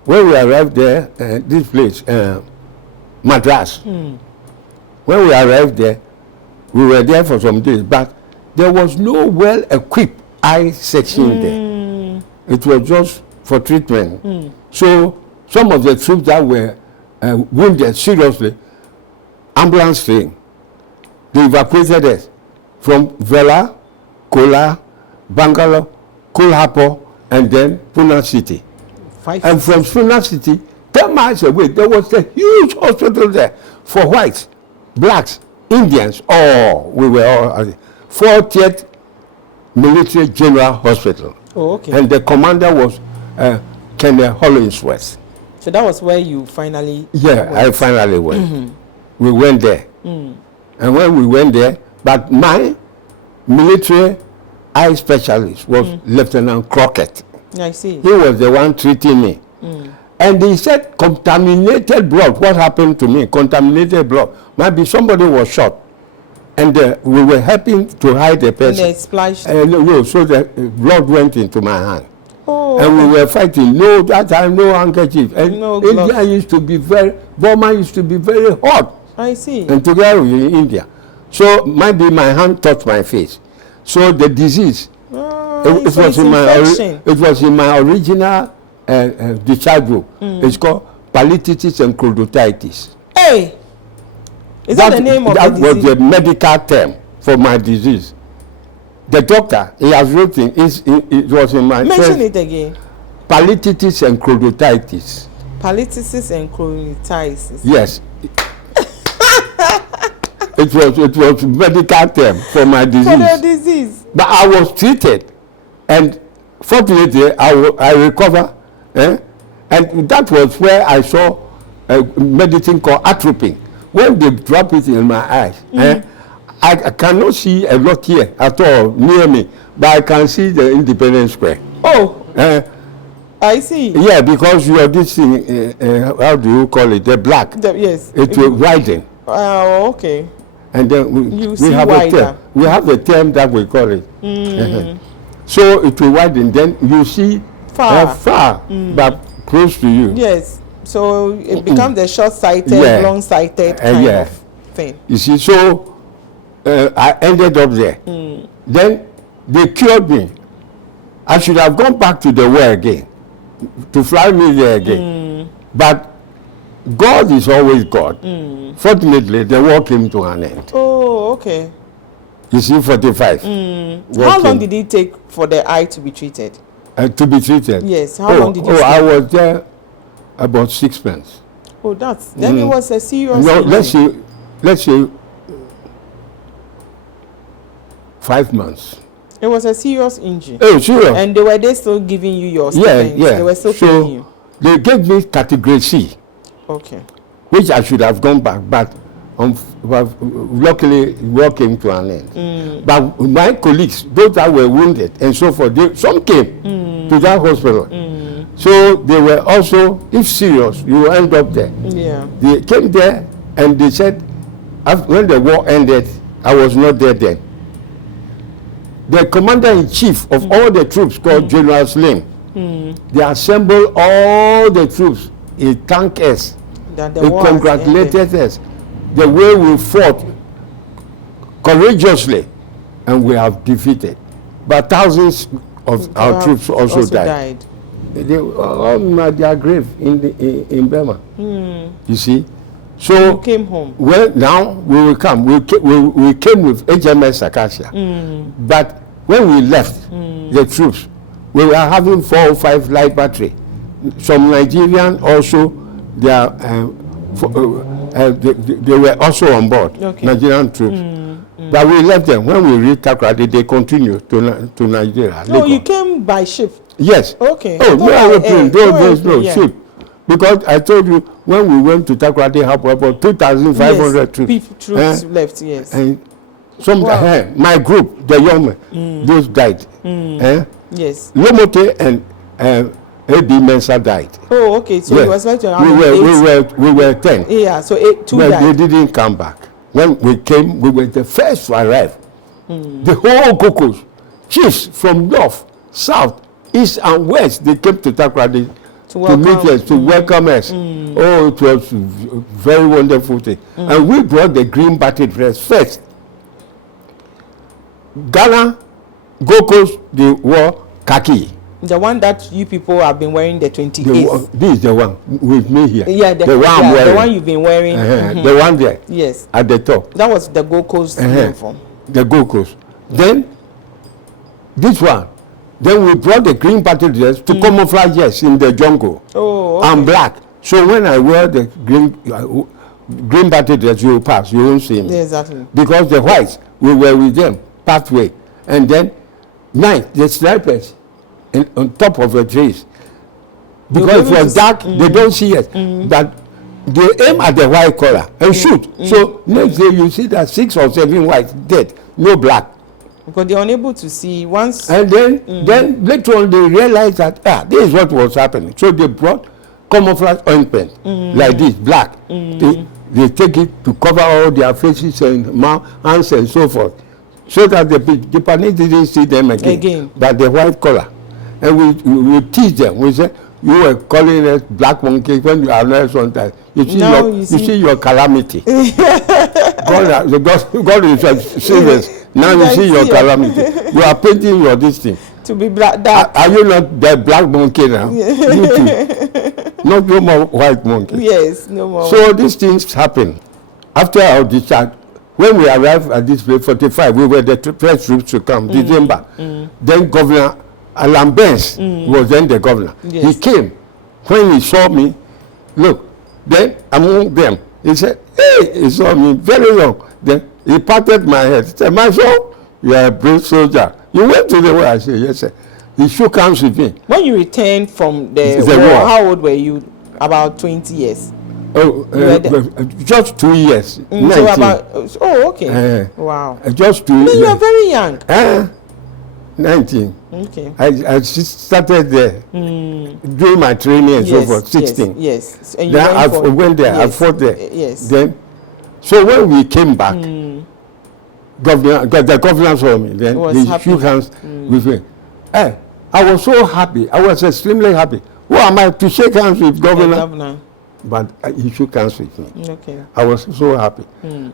When we arrived there, this place, Madras. When we arrived there, we were there for some days, but there was no well-equipped eye section there. It was just for treatment. So some of the troops that were wounded seriously, ambulance train, they evacuated us from Vela, Kola, Bangalore, Kolhapur, and then Pune City. And from Pune City, 10 miles away, there was a huge hospital there for whites, blacks, Indians. We were all 40th Military General Hospital. Oh, okay. And the commander was Colonel Hollingsworth. So that was where you finally went. I finally went. We went there. And when we went there, but my military eye specialist was Lieutenant Crockett. I see. He was the one treating me. And he said contaminated blood. What happened to me? Contaminated blood. Maybe somebody was shot. And we were helping to hide the person. And they splashed. So the blood went into my hand. Oh, and we were fighting. No, that time, no handkerchief. And India used to be Burma used to be very hot. I see. And together with India. So maybe my hand touched my face. So the disease, it was in my original discharge group. It's called palytitis and choroiditis. Hey! Is that the name of the disease? That was the medical term for my disease. The doctor, he has written, it was in my... Mention it again. Palytitis and choroiditis. Palytitis and choroiditis. Yes. It was medical term for my disease. For the disease. But I was treated, and fortunately I recovered. And that was where I saw a medicine called atropine. When they drop it in my eyes, I cannot see a lot here at all near me, but I can see the Independence Square. Oh, I see. Yeah, because you are this thing, how do you call it? The black. Yes. It will widen. Oh, okay. And then we have a term. We have a term that we call it. So it will widen. Then you see far, but close to you. Yes. So it becomes the short-sighted, long-sighted kind of thing. You see, so I ended up there. Then they cured me. I should have gone back to the war again, to fly me there again. But God is always God. Fortunately, the war came to an end. Oh, okay. You see, 45. How long did it take for the eye to be treated? To be treated? Yes. How long did you stay? I was there about 6 months. Oh, then it was a serious. No, let's say 5 months. It was a serious injury. Oh, serious. And they still giving you your stipends? Yeah. They were still paying you? They gave me category C. Okay. Which I should have gone back, but luckily war came to an end. But my colleagues, those that were wounded and so forth, some came to that hospital. So they were also, if serious, you will end up there. Yeah. They came there and they said, when the war ended, I was not there then. The commander-in-chief of all the troops called General Slim, they assembled all the troops. He thanked us. He congratulated us. The way we fought courageously, and we have defeated. But thousands of our troops also died. They all at their grave in Burma. You see? So you came home. Well, now we will come. We came with HMS Acacia. But when we left the troops, we were having 4 or 5 light battery. Some Nigerian also, they were also on board, Nigerian troops. But we left them. When we reached Takoradi, they continued to Nigeria. No, you came by ship? Yes. Okay. Oh, no aeroplane. No ship. Because I told you, when we went to Takoradi, about 2,500 troops left, yes. And some, my group, the young men, those died. Yes. Lomote and A.B. Mensa died. Oh, okay. So it was like we were 10. Yeah, so 2 died. They didn't come back. When we came, we were the first to arrive. The whole Gold Coast, chiefs from north, south, east and west, they came to Takoradi to meet us, to welcome us. Oh, it was a very wonderful thing. And we brought the green battered dress first. Ghana, Gold Coast, they wore khaki. The one that you people have been wearing, the 28th. This is the one with me here. Yeah, the one I'm wearing. The one you've been wearing. The one there. Yes. At the top. That was the Gold Coast uniform. The Gold Coast. Then, this one. Then we brought the green battle dress to camouflage us in the jungle. Oh, okay. And black. So when I wear the green battle dress, you will pass. You won't see me. Exactly. Because the whites, we were with them, pathway. And then, night, the snipers on top of the trees. Because it was dark, they don't see us. But they aim at the white collar and shoot. So next day you see that 6 or 7 whites dead, no black. Because they're unable to see once. And then later on they realized that this is what was happening. So they brought camouflage ointment like this, black. They take it to cover all their faces and mouth, hands and so forth. So that the Japanese didn't see them again. But the white collar. And we teach them. We say, you were calling us black monkey when you are not sometimes. You see your calamity. God is serious. Now you see your calamity. You are painting your this thing. To be black. Are you not the black monkey now? You too. Not no more white monkey. Yes, no more. So these things happen. After our discharge, when we arrived at this place, 45, we were the first troops to come, December. Then Governor Alan Benz was then the governor. Yes. He came. When he saw me, look, then among them, he said, hey, he saw me very young. Then he patted my head. He said, my son, you are a brave soldier. You went to the war. I said, yes, sir. He shook hands with me. When you returned from the war, how old were you? About 20 years. Oh, just 2 years. So okay. Wow. Just 2 years. You are very young. 19. Okay. I started there doing my training and so forth. 16. Yes. And then I went there. Yes. I fought there. Yes. Then, so when we came back, the governor saw me. Then he shook hands with me. I was so happy. I was extremely happy. Who am I to shake hands with governor? But he shook hands with me. Okay. I was so happy.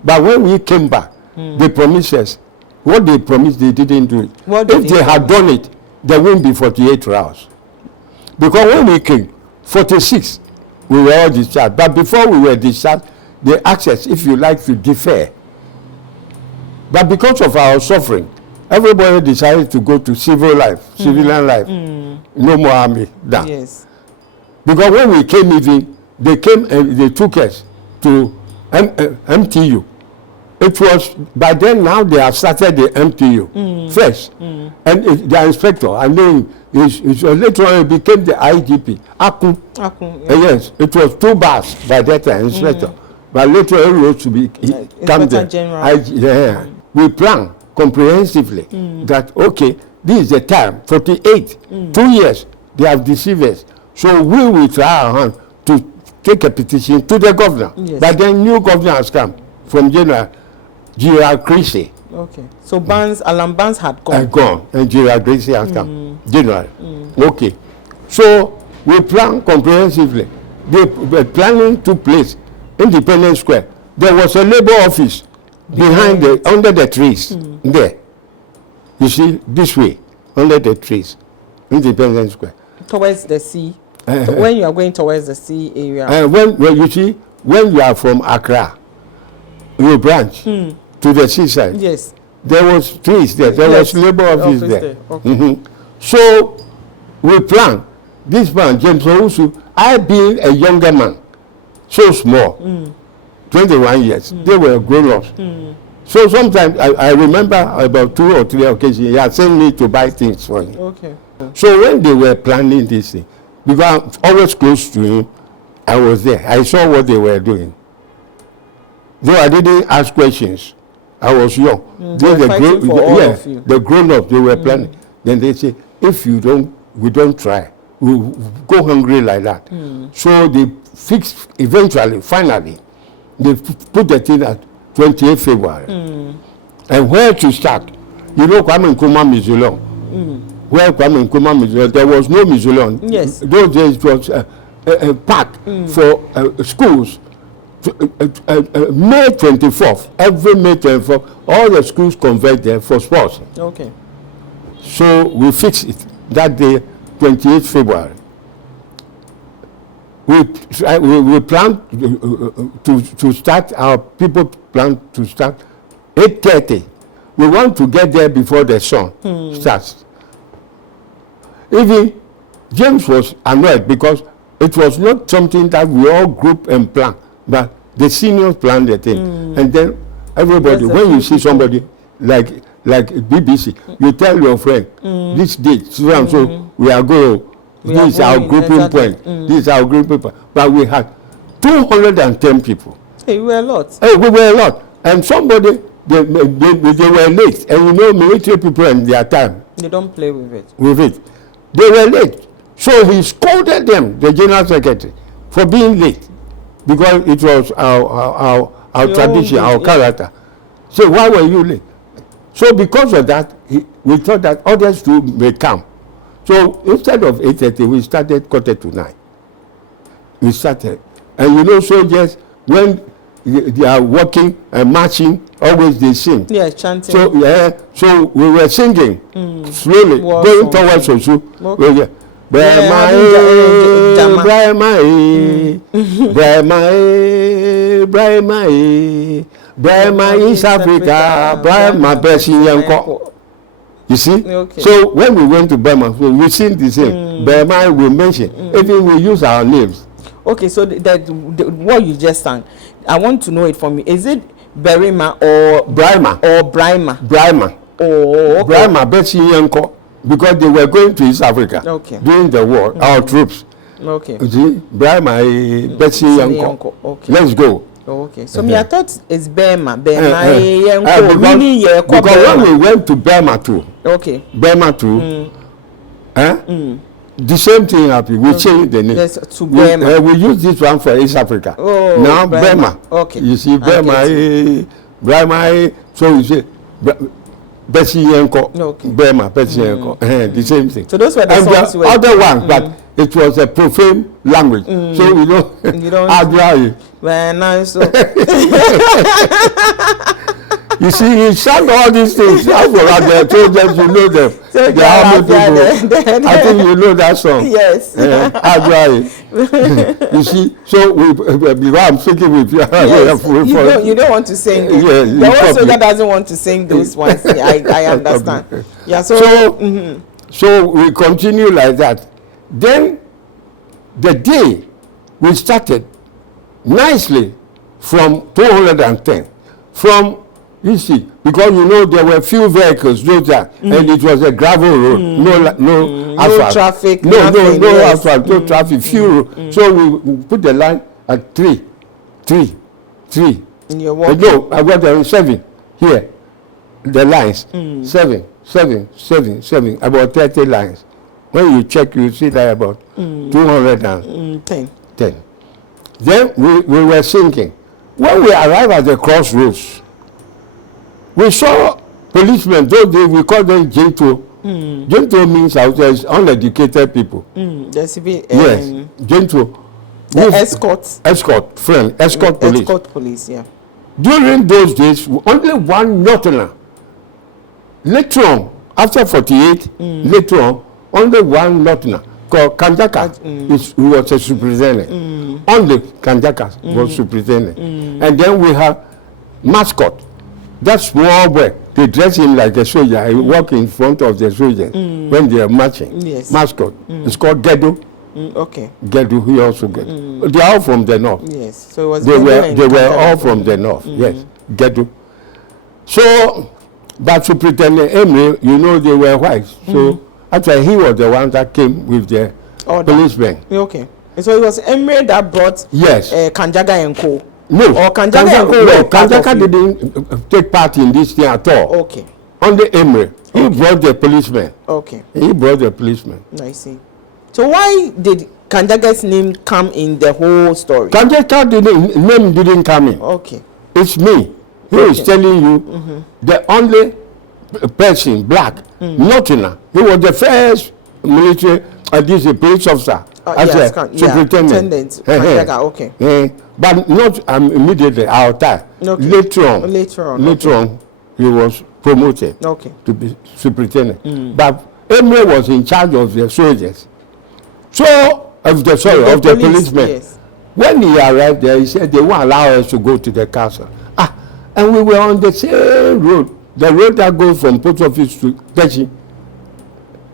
But when we came back, they promised us. What they promised, they didn't do it. If they had done it, there wouldn't be 48 rounds. Because when we came, 46, we were all discharged. But before we were discharged, they asked us if you like to defer But because of our suffering, everybody decided to go to civilian life. No more army. That. Yes. Because when we came even, they came and they took us to MTU. It was, by then now they have started the MTU first. And the inspector, I know later on he became the IGP, Akun. Yes, it was 2 bars by that time, inspector. But later on he rose to become the General. We plan comprehensively that, okay, this is the time, 48, 2 years, they have deceived us. So we will try our hand to take a petition to the governor. Yes. But then new governor has come from General Creasy. Okay. So Alan Barnes had gone. Gone, and General Creasy has come. General. Okay. So we plan comprehensively. The planning took place Independence Square. There was a labor office behind under the trees there. You see, this way, under the trees, Independence Square. Towards the sea. So when you are going towards the sea area. When you see, when you are from Accra, you branch to the seaside. Yes. There was trees there. There was labor office there. Okay. So we plan. This man, James Owusu, I being a younger man, so small, 21 years, they were grown-ups. So sometimes I remember about 2 or 3 occasions, he had sent me to buy things for him. Okay. So when they were planning this thing, because I'm always close to him, I was there. I saw what they were doing. Though I didn't ask questions, I was young. The grown-ups, they were planning. Then they say, if we don't try, we'll go hungry like that. So they fixed, eventually, finally, they put the thing at 28 February. And where to start? You know, Kwame Nkrumah Mausoleum. Where Kwame Nkrumah Mausoleum, there was no mausoleum. Yes. Those days it was a park for schools. May 24th, every May 24th, all the schools convert there for sports. Okay. So we fixed it that day, 28th February. We plan to start, our people plan to start 8:30. We want to get there before the sun starts. Even James was annoyed because it was not something that we all group and plan, but the seniors planned the thing. And then everybody, when you see somebody like BBC, you tell your friend, this date, so and so, we are going, this is our grouping point, this is our grouping point. But we had 210 people. Hey, we were a lot. Hey, we were a lot. And somebody, they were late. And you know, military people in their time. They don't play with it. They were late. So he scolded them, the General Secretary, for being late. Because it was our tradition, our character. So why were you late? So because of that, we thought that others too may come. So instead of 8:30, we started 8:45. We started. And you know, soldiers, when they are walking and marching, always they sing. Yeah, chanting. So we were singing slowly, going towards Osu. Okay. Brahma East Africa, Brahma Besiyanko. You see? Okay. So when we went to Burma, we sing the same. Burma we mention. Even we use our names. Okay, so what you just sang, I want to know it from you. Is it Berima or Brahma? Or Brahma? Brahma. Oh, okay. Brahma Besiyanko. Because they were going to East Africa during the war, our troops. Okay. You see, Brahma Besiyanko. Okay. Let's go. Oh, okay. So me, I thought it's Burma. Because when we went to Burma too. Okay. Burma too. The same thing happened. We changed the name. Yes, to Burma. We use this one for East Africa. Oh, now Burma. Okay. You see, Burma. So we say Besiyanko. Okay. Burma Besiyanko. The same thing. So those were the songs. And the other one, but it was a profane language. So we don't. You don't. Very nice. So. You see, he sang all these things. As for the soldiers, you know them. So The army people. I think you know that song. Yes. You see, so because I'm speaking with you. Yes. You don't want to sing. Yes, the one soldier doesn't want to sing those ones. I understand. Yeah. So we continue like that. Then the day we started nicely from 210. From, you see, because you know there were few vehicles, and it was a gravel road, no asphalt. Traffic, no asphalt, no traffic, few. So we put the line at 3. In your walk. No, I got there 7 here. The lines 7, about 30 lines. When you check, you see that about 210. Then we were thinking, when we arrived at the crossroads, we saw policemen. Those days we call them Gento. Gento means out there is uneducated people. The civil. Yes, Gento. Escort police. Escort police, yeah. During those days, only one Northerner. Later on, after 48, later on, only one Northerner called Kanjaka who was a superintendent. Only Kanjaka was superintendent. And then we have mascot. That small boy, they dress him like a soldier. He walk in front of the soldiers when they are marching. Yes. Mascot. It's called Gedo. Okay. Gedo, he also get. They are all from the north. Yes. So it was they were all from the north. Yes. Gedo. So, but Superintendent Emery, you know, they were white. So actually, he was the one that came with the policemen. Okay. So it was Emery that brought Kanjaga and Co. No. Or Kanjaga and Co. No, Kanjaga didn't take part in this thing at all. Okay. Only Emery. He brought the policemen. Okay. He brought the policemen. I see. So why did Kanjaga's name come in the whole story? Kanjaga's name didn't come in. Okay. It's me. He is telling you the only person, black, Northerner. He was the first military, police officer. Superintendent. Kanjaga, okay. But not immediately, our time. Okay. Later on, he was promoted to be superintendent. But Emery was in charge of the soldiers. So, of the policemen. Yes. When he arrived there, he said they won't allow us to go to the castle. And we were on the same road, the road that goes from post office to Techi.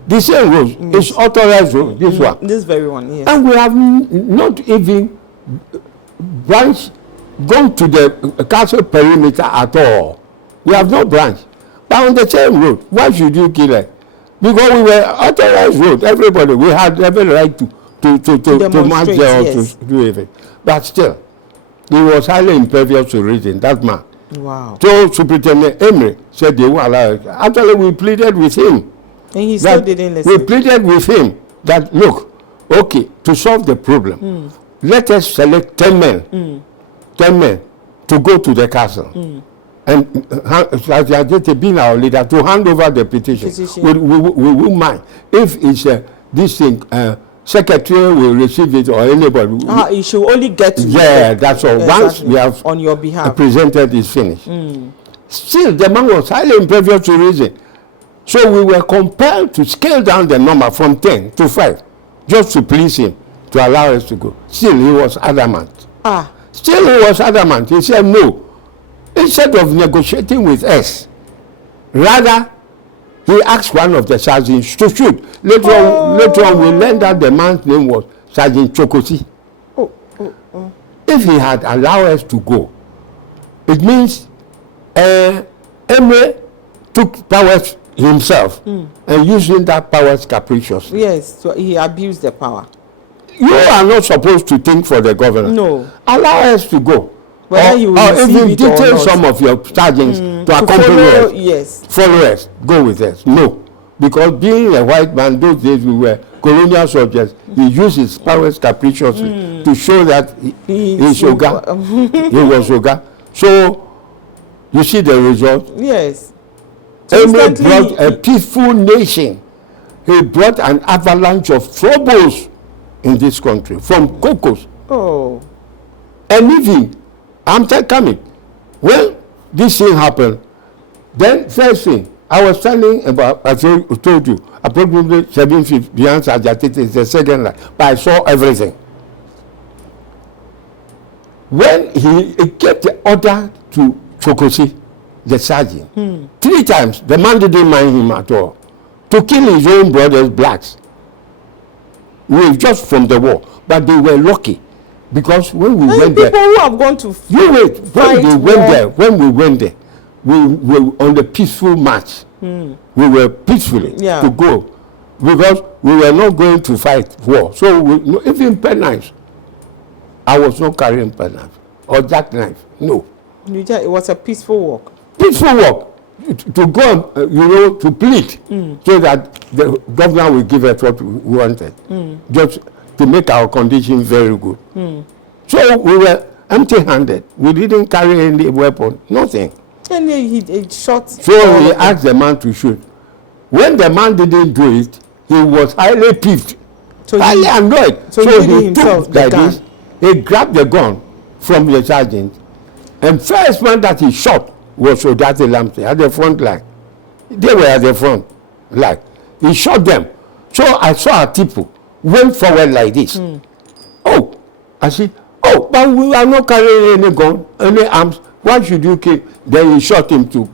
The same road. It's authorized road, this one. This very one, yes. And we have not even gone to the castle perimeter at all. We have no branch. But on the same road, why should you kill it? Because we were authorized road, everybody, we had every right to march there or to do everything. But still, he was highly impervious to reason, that man. Wow. So Superintendent Emery said they won't allow it. Actually, we pleaded with him. And he still didn't listen. We pleaded with him that, look, okay, to solve the problem, let us select 10 men, 10 men to go to the castle. And Sergeant Adjetey being our leader to hand over the petition. We won't mind. If it's this thing, secretary will receive it or anybody. You should only get to that's all. Once we have on your behalf presented is finished. Still, the man was highly impervious to reason. So we were compelled to scale down the number from 10 to 5 just to please him, to allow us to go. Still, he was adamant. Still, he was adamant. He said no. Instead of negotiating with us, rather, he asked one of the sergeants to shoot. Later on, we learned that the man's name was Sergeant Chokosi. If he had allowed us to go, it means Emery took powers himself and using that powers capriciously. Yes, so he abused the power. You are not supposed to think for the governor. No. Allow us to go. Or even detail some of your sergeants to accompany us. Yes. Follow us. Go with us. No. Because being a white man, those days we were colonial soldiers, he used his powers capriciously to show that he's Oga. He was Oga. So, you see the result? Yes. Emery brought a peaceful nation. He brought an avalanche of troubles in this country from Cocos. And even, I'm coming. Well, this thing happened. Then first thing, I was standing about, as I told you, approximately 7 feet behind Sergeant Adjetey, is the second line, but I saw everything. When he gave the order to Chokosi, the sergeant, 3 times, the man didn't mind him at all, to kill his own brothers, blacks. We just from the war, but they were lucky, because when we went there, people who have gone to you wait, when we went there, we were on the peaceful march. We were peacefully to go, because we were not going to fight war. So even penknives, I was not carrying penknife or jackknife. No. It was a peaceful walk. Peaceful walk to go, to plead, so that the governor will give us what we wanted, just to make our condition very good. So we were empty-handed. We didn't carry any weapon, nothing. And he shot. So he asked the man to shoot. When the man didn't do it, he was highly peeved, highly annoyed. So he took like this. He grabbed the gun from the sergeant, and first man that he shot was Odartey Lamptey at the front line. They were at the front line. He shot them. So I saw Attipoe went forward like this. Oh, I said, oh, but we are not carrying any gun, any arms. Why should you kill? Then he shot him too.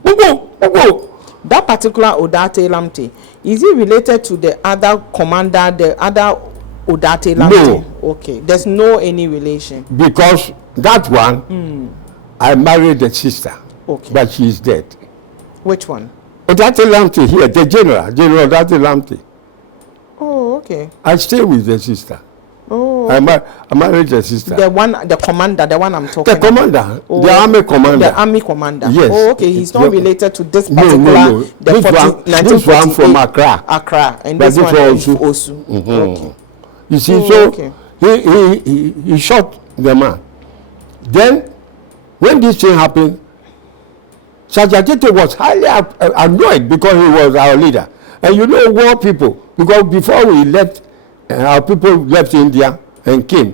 That particular Odartey Lamptey, is he related to the other commander, the other Odartey Lamptey? No. Okay, there's no any relation. Because that one, I married the sister, but she's dead. Which one? Odartey Lamptey here, the General Odartey Lamptey. Oh, okay. I stay with the sister. Oh. I married the sister. The commander, the one I'm talking about. The commander, the army commander. The army commander. Yes. Oh, okay. He's not related to this particular. No. This one from Accra. Accra, and this one is Osu. Okay. You see, he shot the man. Then, when this thing happened, Sergeant Adjetey was highly annoyed because he was our leader. And war people, because before we left, our people left India and came.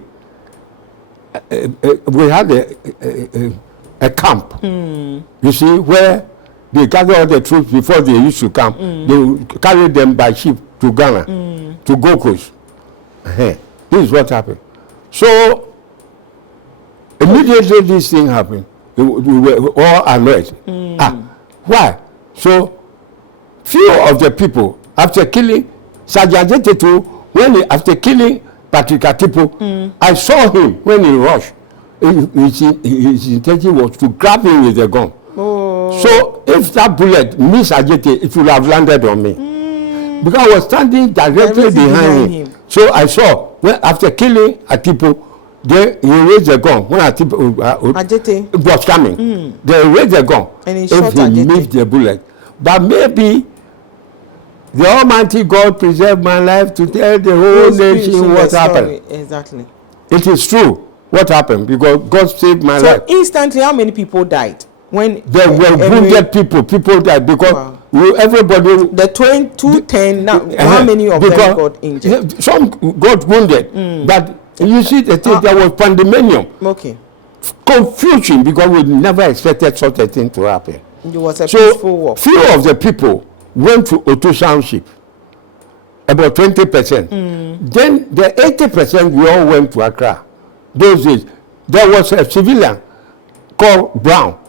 We had a camp, you see, where they gathered all the troops before they used to come. They carried them by ship to Ghana, to Gold Coast. This is what happened. So, immediately this thing happened, we were all annoyed. Why? So, few of the people, after killing Sergeant Adjetey too, after killing Patrick Attipoe, I saw him when he rushed. His intention was to grab him with a gun. Oh. So if that bullet missed Adjetey, it would have landed on me. Because I was standing directly behind him. So I saw, after killing Attipoe, then he raised the gun. When Attipoe was coming, they raised the gun. And he shot Adjetey. He missed the bullet. But maybe the Almighty God preserved my life to tell the whole nation what happened. Exactly. It is true what happened, because God saved my life. So instantly, how many people died? When there were wounded people died, because everybody. The 210, now, how many of them got injured? Some got wounded, but you see the thing, there was pandemonium. Okay. Confusion, because we never expected such a thing to happen. It was a peaceful war. Few of the people went to Otu Township, about 20%. Then the 80% we all went to Accra. Those days, there was a civilian called Brown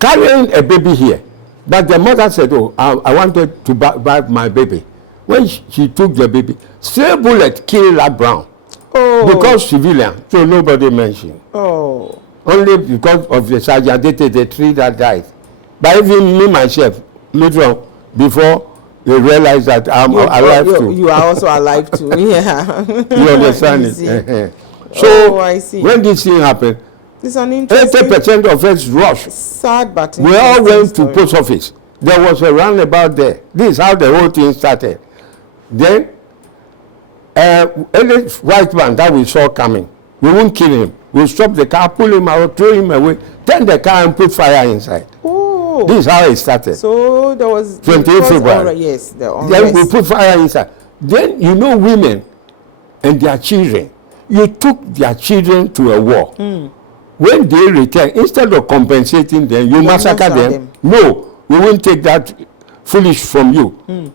carrying a baby here. But the mother said, oh, I wanted to buy my baby. When she took the baby, stray bullet killed that Brown. Oh. Because civilian, so nobody mentioned. Oh. Only because of the Sergeant Adjetey, the 3 that died. But even me myself, later on, before they realize that I'm alive too. You are also alive too. Yeah. You understand it? So I see. When this thing happened, 80% of us rushed. Sad, but we all went to post office. There was a roundabout there. This is how the whole thing started. Then, any white man that we saw coming, we won't kill him. We stop the car, pull him out, throw him away, turn the car and put fire inside. Oh. This is how it started. So there was 28th February. Yes, then we put fire inside. Then women and their children. You took their children to a war. When they return, instead of compensating them, you massacre them. No, we won't take that foolish from you.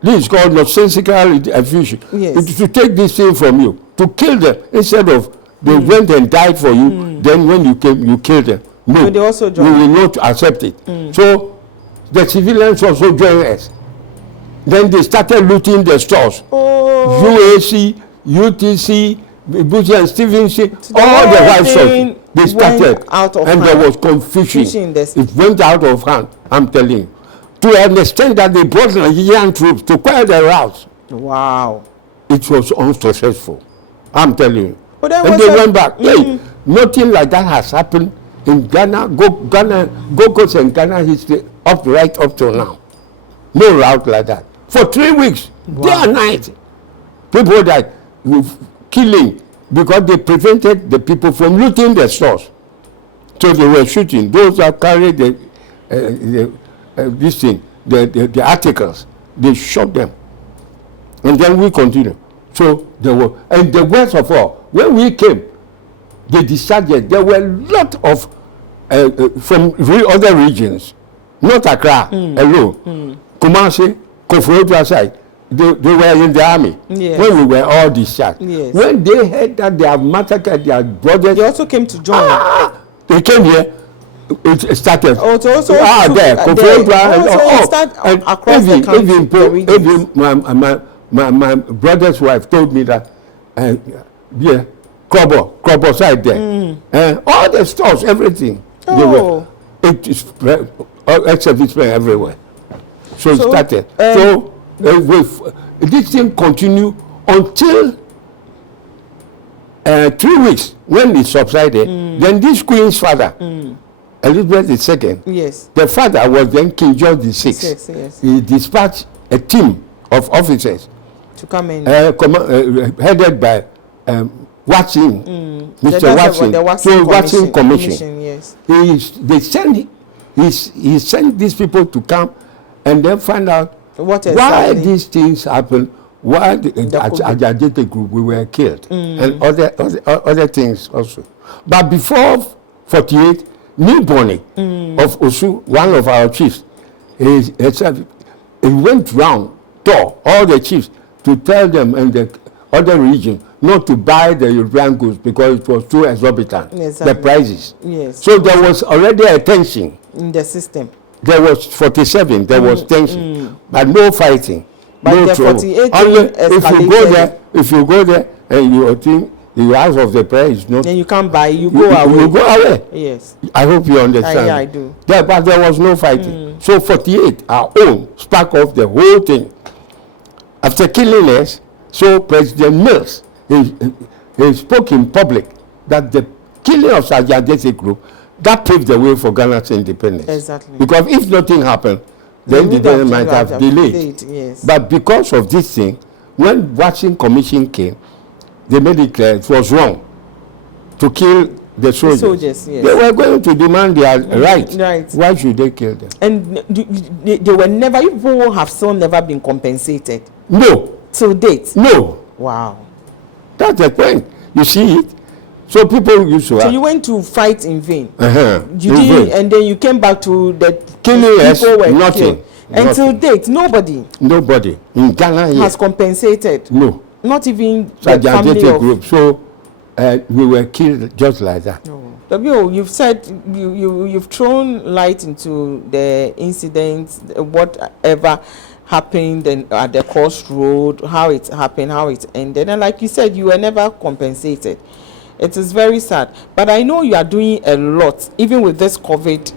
This is called nonsensical effusion. Yes. To take this thing from you, to kill them instead of they went and died for you. Then when you came, you killed them. No, So they also we joined. will not accept it. So the civilians also joined us. Then they started looting the stores. Oh. UAC, UTC, Bush and Stevenson, all the white stores. They started, out of and hand. there was confusion. It went out of hand. I'm telling you. To understand that they brought Nigerian troops to clear the routes. Wow. It was unsuccessful. I'm telling you. But then And they went back. Hey, nothing like that has happened in Ghana, Gold Coast and Ghana history right up till now. No route like that. For 3 weeks, day and night, people died with killing because they prevented the people from looting the stores. So they were shooting those that carried this thing, the articles. They shot them, and then we continue. So there were, and the worst of all, when we came, they decided there were a lot of from other regions, not Accra alone. Kumasi, Corporal side, they were in the army. Yes. When we were all discharged. Yes. When they heard that they have massacred their brothers, They also came to join. they came here. It started. Oh, so also there, and across the country. Even my brother's wife told me that, yeah, Corporal side there, all the stores, everything, they were. It is except everywhere. So it started. This thing continued until 3 weeks when it subsided. Then this queen's father, Elizabeth II, Yes. the father was then King George VI. Yes. He dispatched a team of officers To come in. headed by Watson, Mr. Watson, the Watson Commission. Yes. He sent these people to come and then find out What why exactly? these things happen, why the Adjetey group we were killed, and other things also. But before 48, Niboni of Osu, one of our chiefs, he went round, told all the chiefs to tell them in the other region not to buy the European goods because it was too exorbitant, Exactly. the prices. Yes. So there was already a tension. In the system. There was 47, there was tension, but no fighting, But no the trouble. 48 Only if you go there and you think the house of the prayer is not, Then you can't buy, you go away. you go away. Yes. I hope you understand. Yeah, I do. But there was no fighting. So 48, our own, spark off the whole thing. After killing us, so President Mills, he spoke in public that the killing of Sergeant Adjetey group, that paved the way for Ghana's independence. Exactly. Because if nothing happened, the independence might have delayed. Yes. But because of this thing, when Watson Commission came, they made it clear it was wrong to kill the soldiers. Soldiers, yes. They were going to demand their right. Right. Why should they kill them? And they were never, you people have still never been compensated. No. Till date. No. Wow. That's the point. You see it? So people used to So you went to fight in vain. You in did, vain. and then you came back to the Killing us, people were nothing. killed. And till date, nobody In Ghana has compensated. No. Not even the Sergeant family Adjetey of group. So we were killed just like that. No. W, you've said you've thrown light into the incidents, whatever happened and at the crossroad, how it happened, how it ended, and like you said, you were never compensated. It is very sad, but I know you are doing a lot, even with this COVID.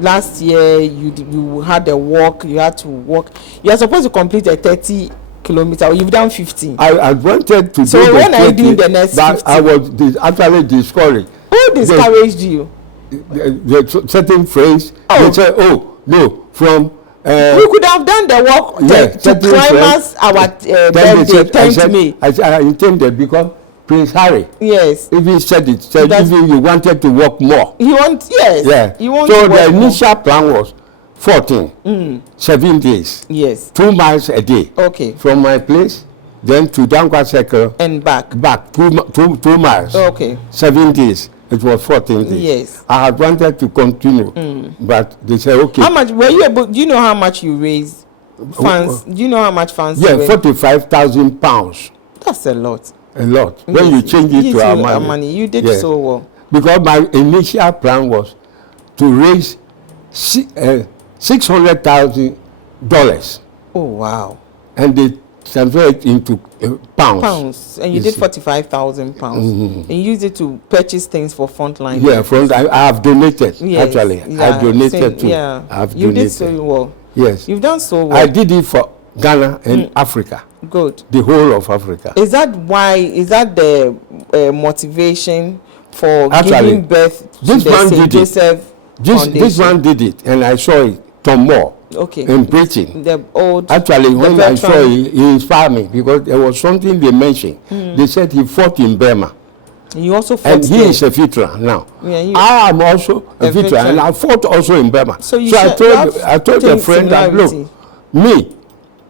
Last year, you had a walk. You had to walk. You are supposed to complete a 30 kilometer. You've done 15. I wanted to So do when the are you doing 30, the next but 50? I was actually discouraged. Who discouraged you? The certain phrase, Oh. they said, oh, no, from... We could have done the walk to certain climb friends, us our then they birthday, said, 10th May. I intended because Prince Harry Yes. even said That's- even you wanted to walk more. You want, yes. Yeah. You want So to the work more. initial plan was 14, 7 days, Yes. 2 miles a day. Okay. From my place, then to Dankwa Circle, And back. back 2 miles. Okay. 7 days. it was 14 days. Yes. I had wanted to continue, but they said, okay. How much were you able? Do you know how much you raised? Funds? Do you know how much funds? Yeah, £45,000. That's a lot. A lot. When you change it to our money. You did so well. Because my initial plan was to raise $600,000. Oh wow! And they transferred it into pounds. And you did £45,000, and you used it to purchase things for frontline. Yeah, I have donated. Yes. Actually, I donated too. Yeah, you did so well. Yes, you've done so well. I did it for Ghana and Africa. Good. The whole of Africa. Is that why? Is that the motivation for giving birth to the St. Joseph Foundation? This one did it, and I saw it. Tom Moore. Okay. In preaching. The old. Actually, when I saw it, he inspired me because there was something they mentioned. They said he fought in Burma. You also fought. And he is a veteran now. Yeah, I am also a veteran, and I fought also in Burma. So I told a friend that, look, me,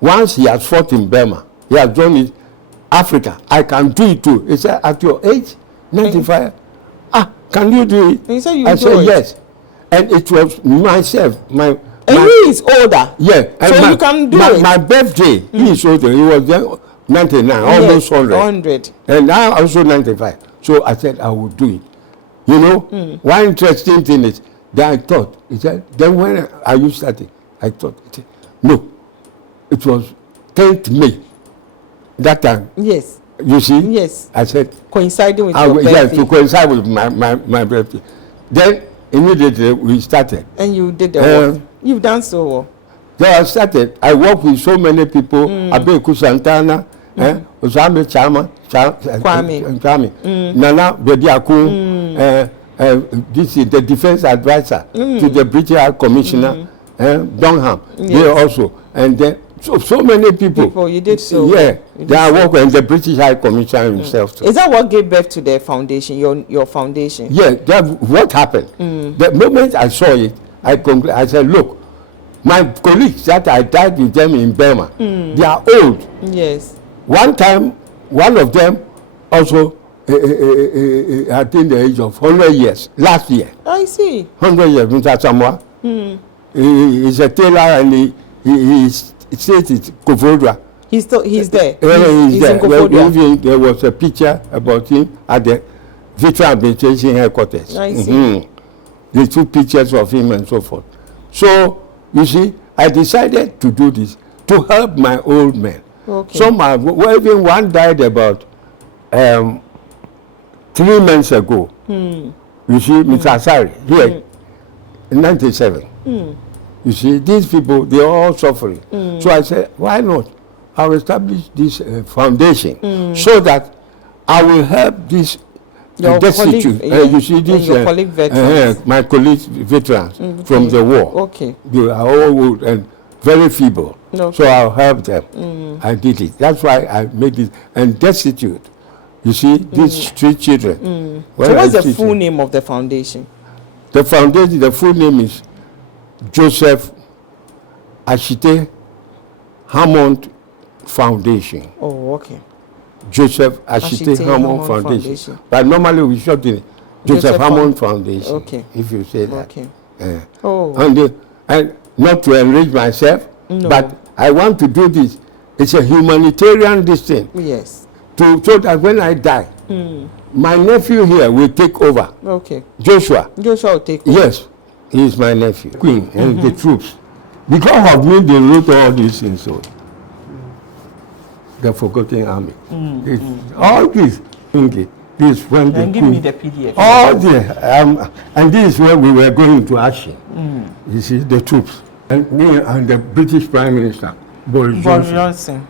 once he has fought in Burma, he has done it Africa. I can do it too. He said, at your age, 95, can you do it? He said I said yes. And it was myself, and he is older. Yeah. So you can do it. My birthday, he is older. He was then 99, almost 100. And now also 95. So I said I would do it. You know, one interesting thing is that I thought, he said, then when are you starting? I thought, no, it was 10th May. That time. Yes. You see? Yes. I said. Coinciding with your birthday. Yes, to coincide with my birthday. Then immediately we started. And you did the work. You've done so well. Then I started. I worked with so many people. Abeku Santana, Osame Chama, Kwame, Nana Bediaku, this is the defense advisor to the British High Commissioner, Donham. Yes. They also. And then so many people. You did so. Yeah. Then I work with the British High Commissioner himself too. Is that what gave birth to the foundation, your foundation? Yeah, that what happened. The moment I saw it, I said, look, my colleagues that I died with them in Burma, they are old. Yes. One time, one of them also attained the age of 100 years last year. I see. 100 years, Mr. Samoa. He's a tailor and he says it's Koforidua. He's there. He's there. There was a picture about him at the Veteran Administration Headquarters. I see. The two pictures of him and so forth. So, you see, I decided to do this to help my old men. Okay. Some are, even one died about 3 months ago. You see, Mr. Asari, here, in 97. You see, these people, they are all suffering. So I said, why not? I'll establish this foundation so that I will help this destitute. You see, this colleague veterans. My colleagues veterans from the war. Okay. They are all old and very feeble. Okay. So I'll help them. I did it. That's why I made it. And destitute. You see, these 3 children. So what's the full name of the foundation? The foundation, the full name is Joseph Ashitey Hammond Foundation. Oh, okay. Joseph Ashitey Hammond Foundation. But normally we short it Joseph Hammond Foundation. Okay. If you say that. Okay. And not to enrich myself, but I want to do this. It's a humanitarian thing. Yes. So that when I die, my nephew here will take over. Okay. Joshua will take over. Yes. He is my nephew. Queen and the troops. Because of me, they wrote all these things. So the Forgotten Army. All this. This when the give me the PDF. All this. And this is where we were going to action. You see, the troops. And me and the British Prime Minister, Boris Johnson.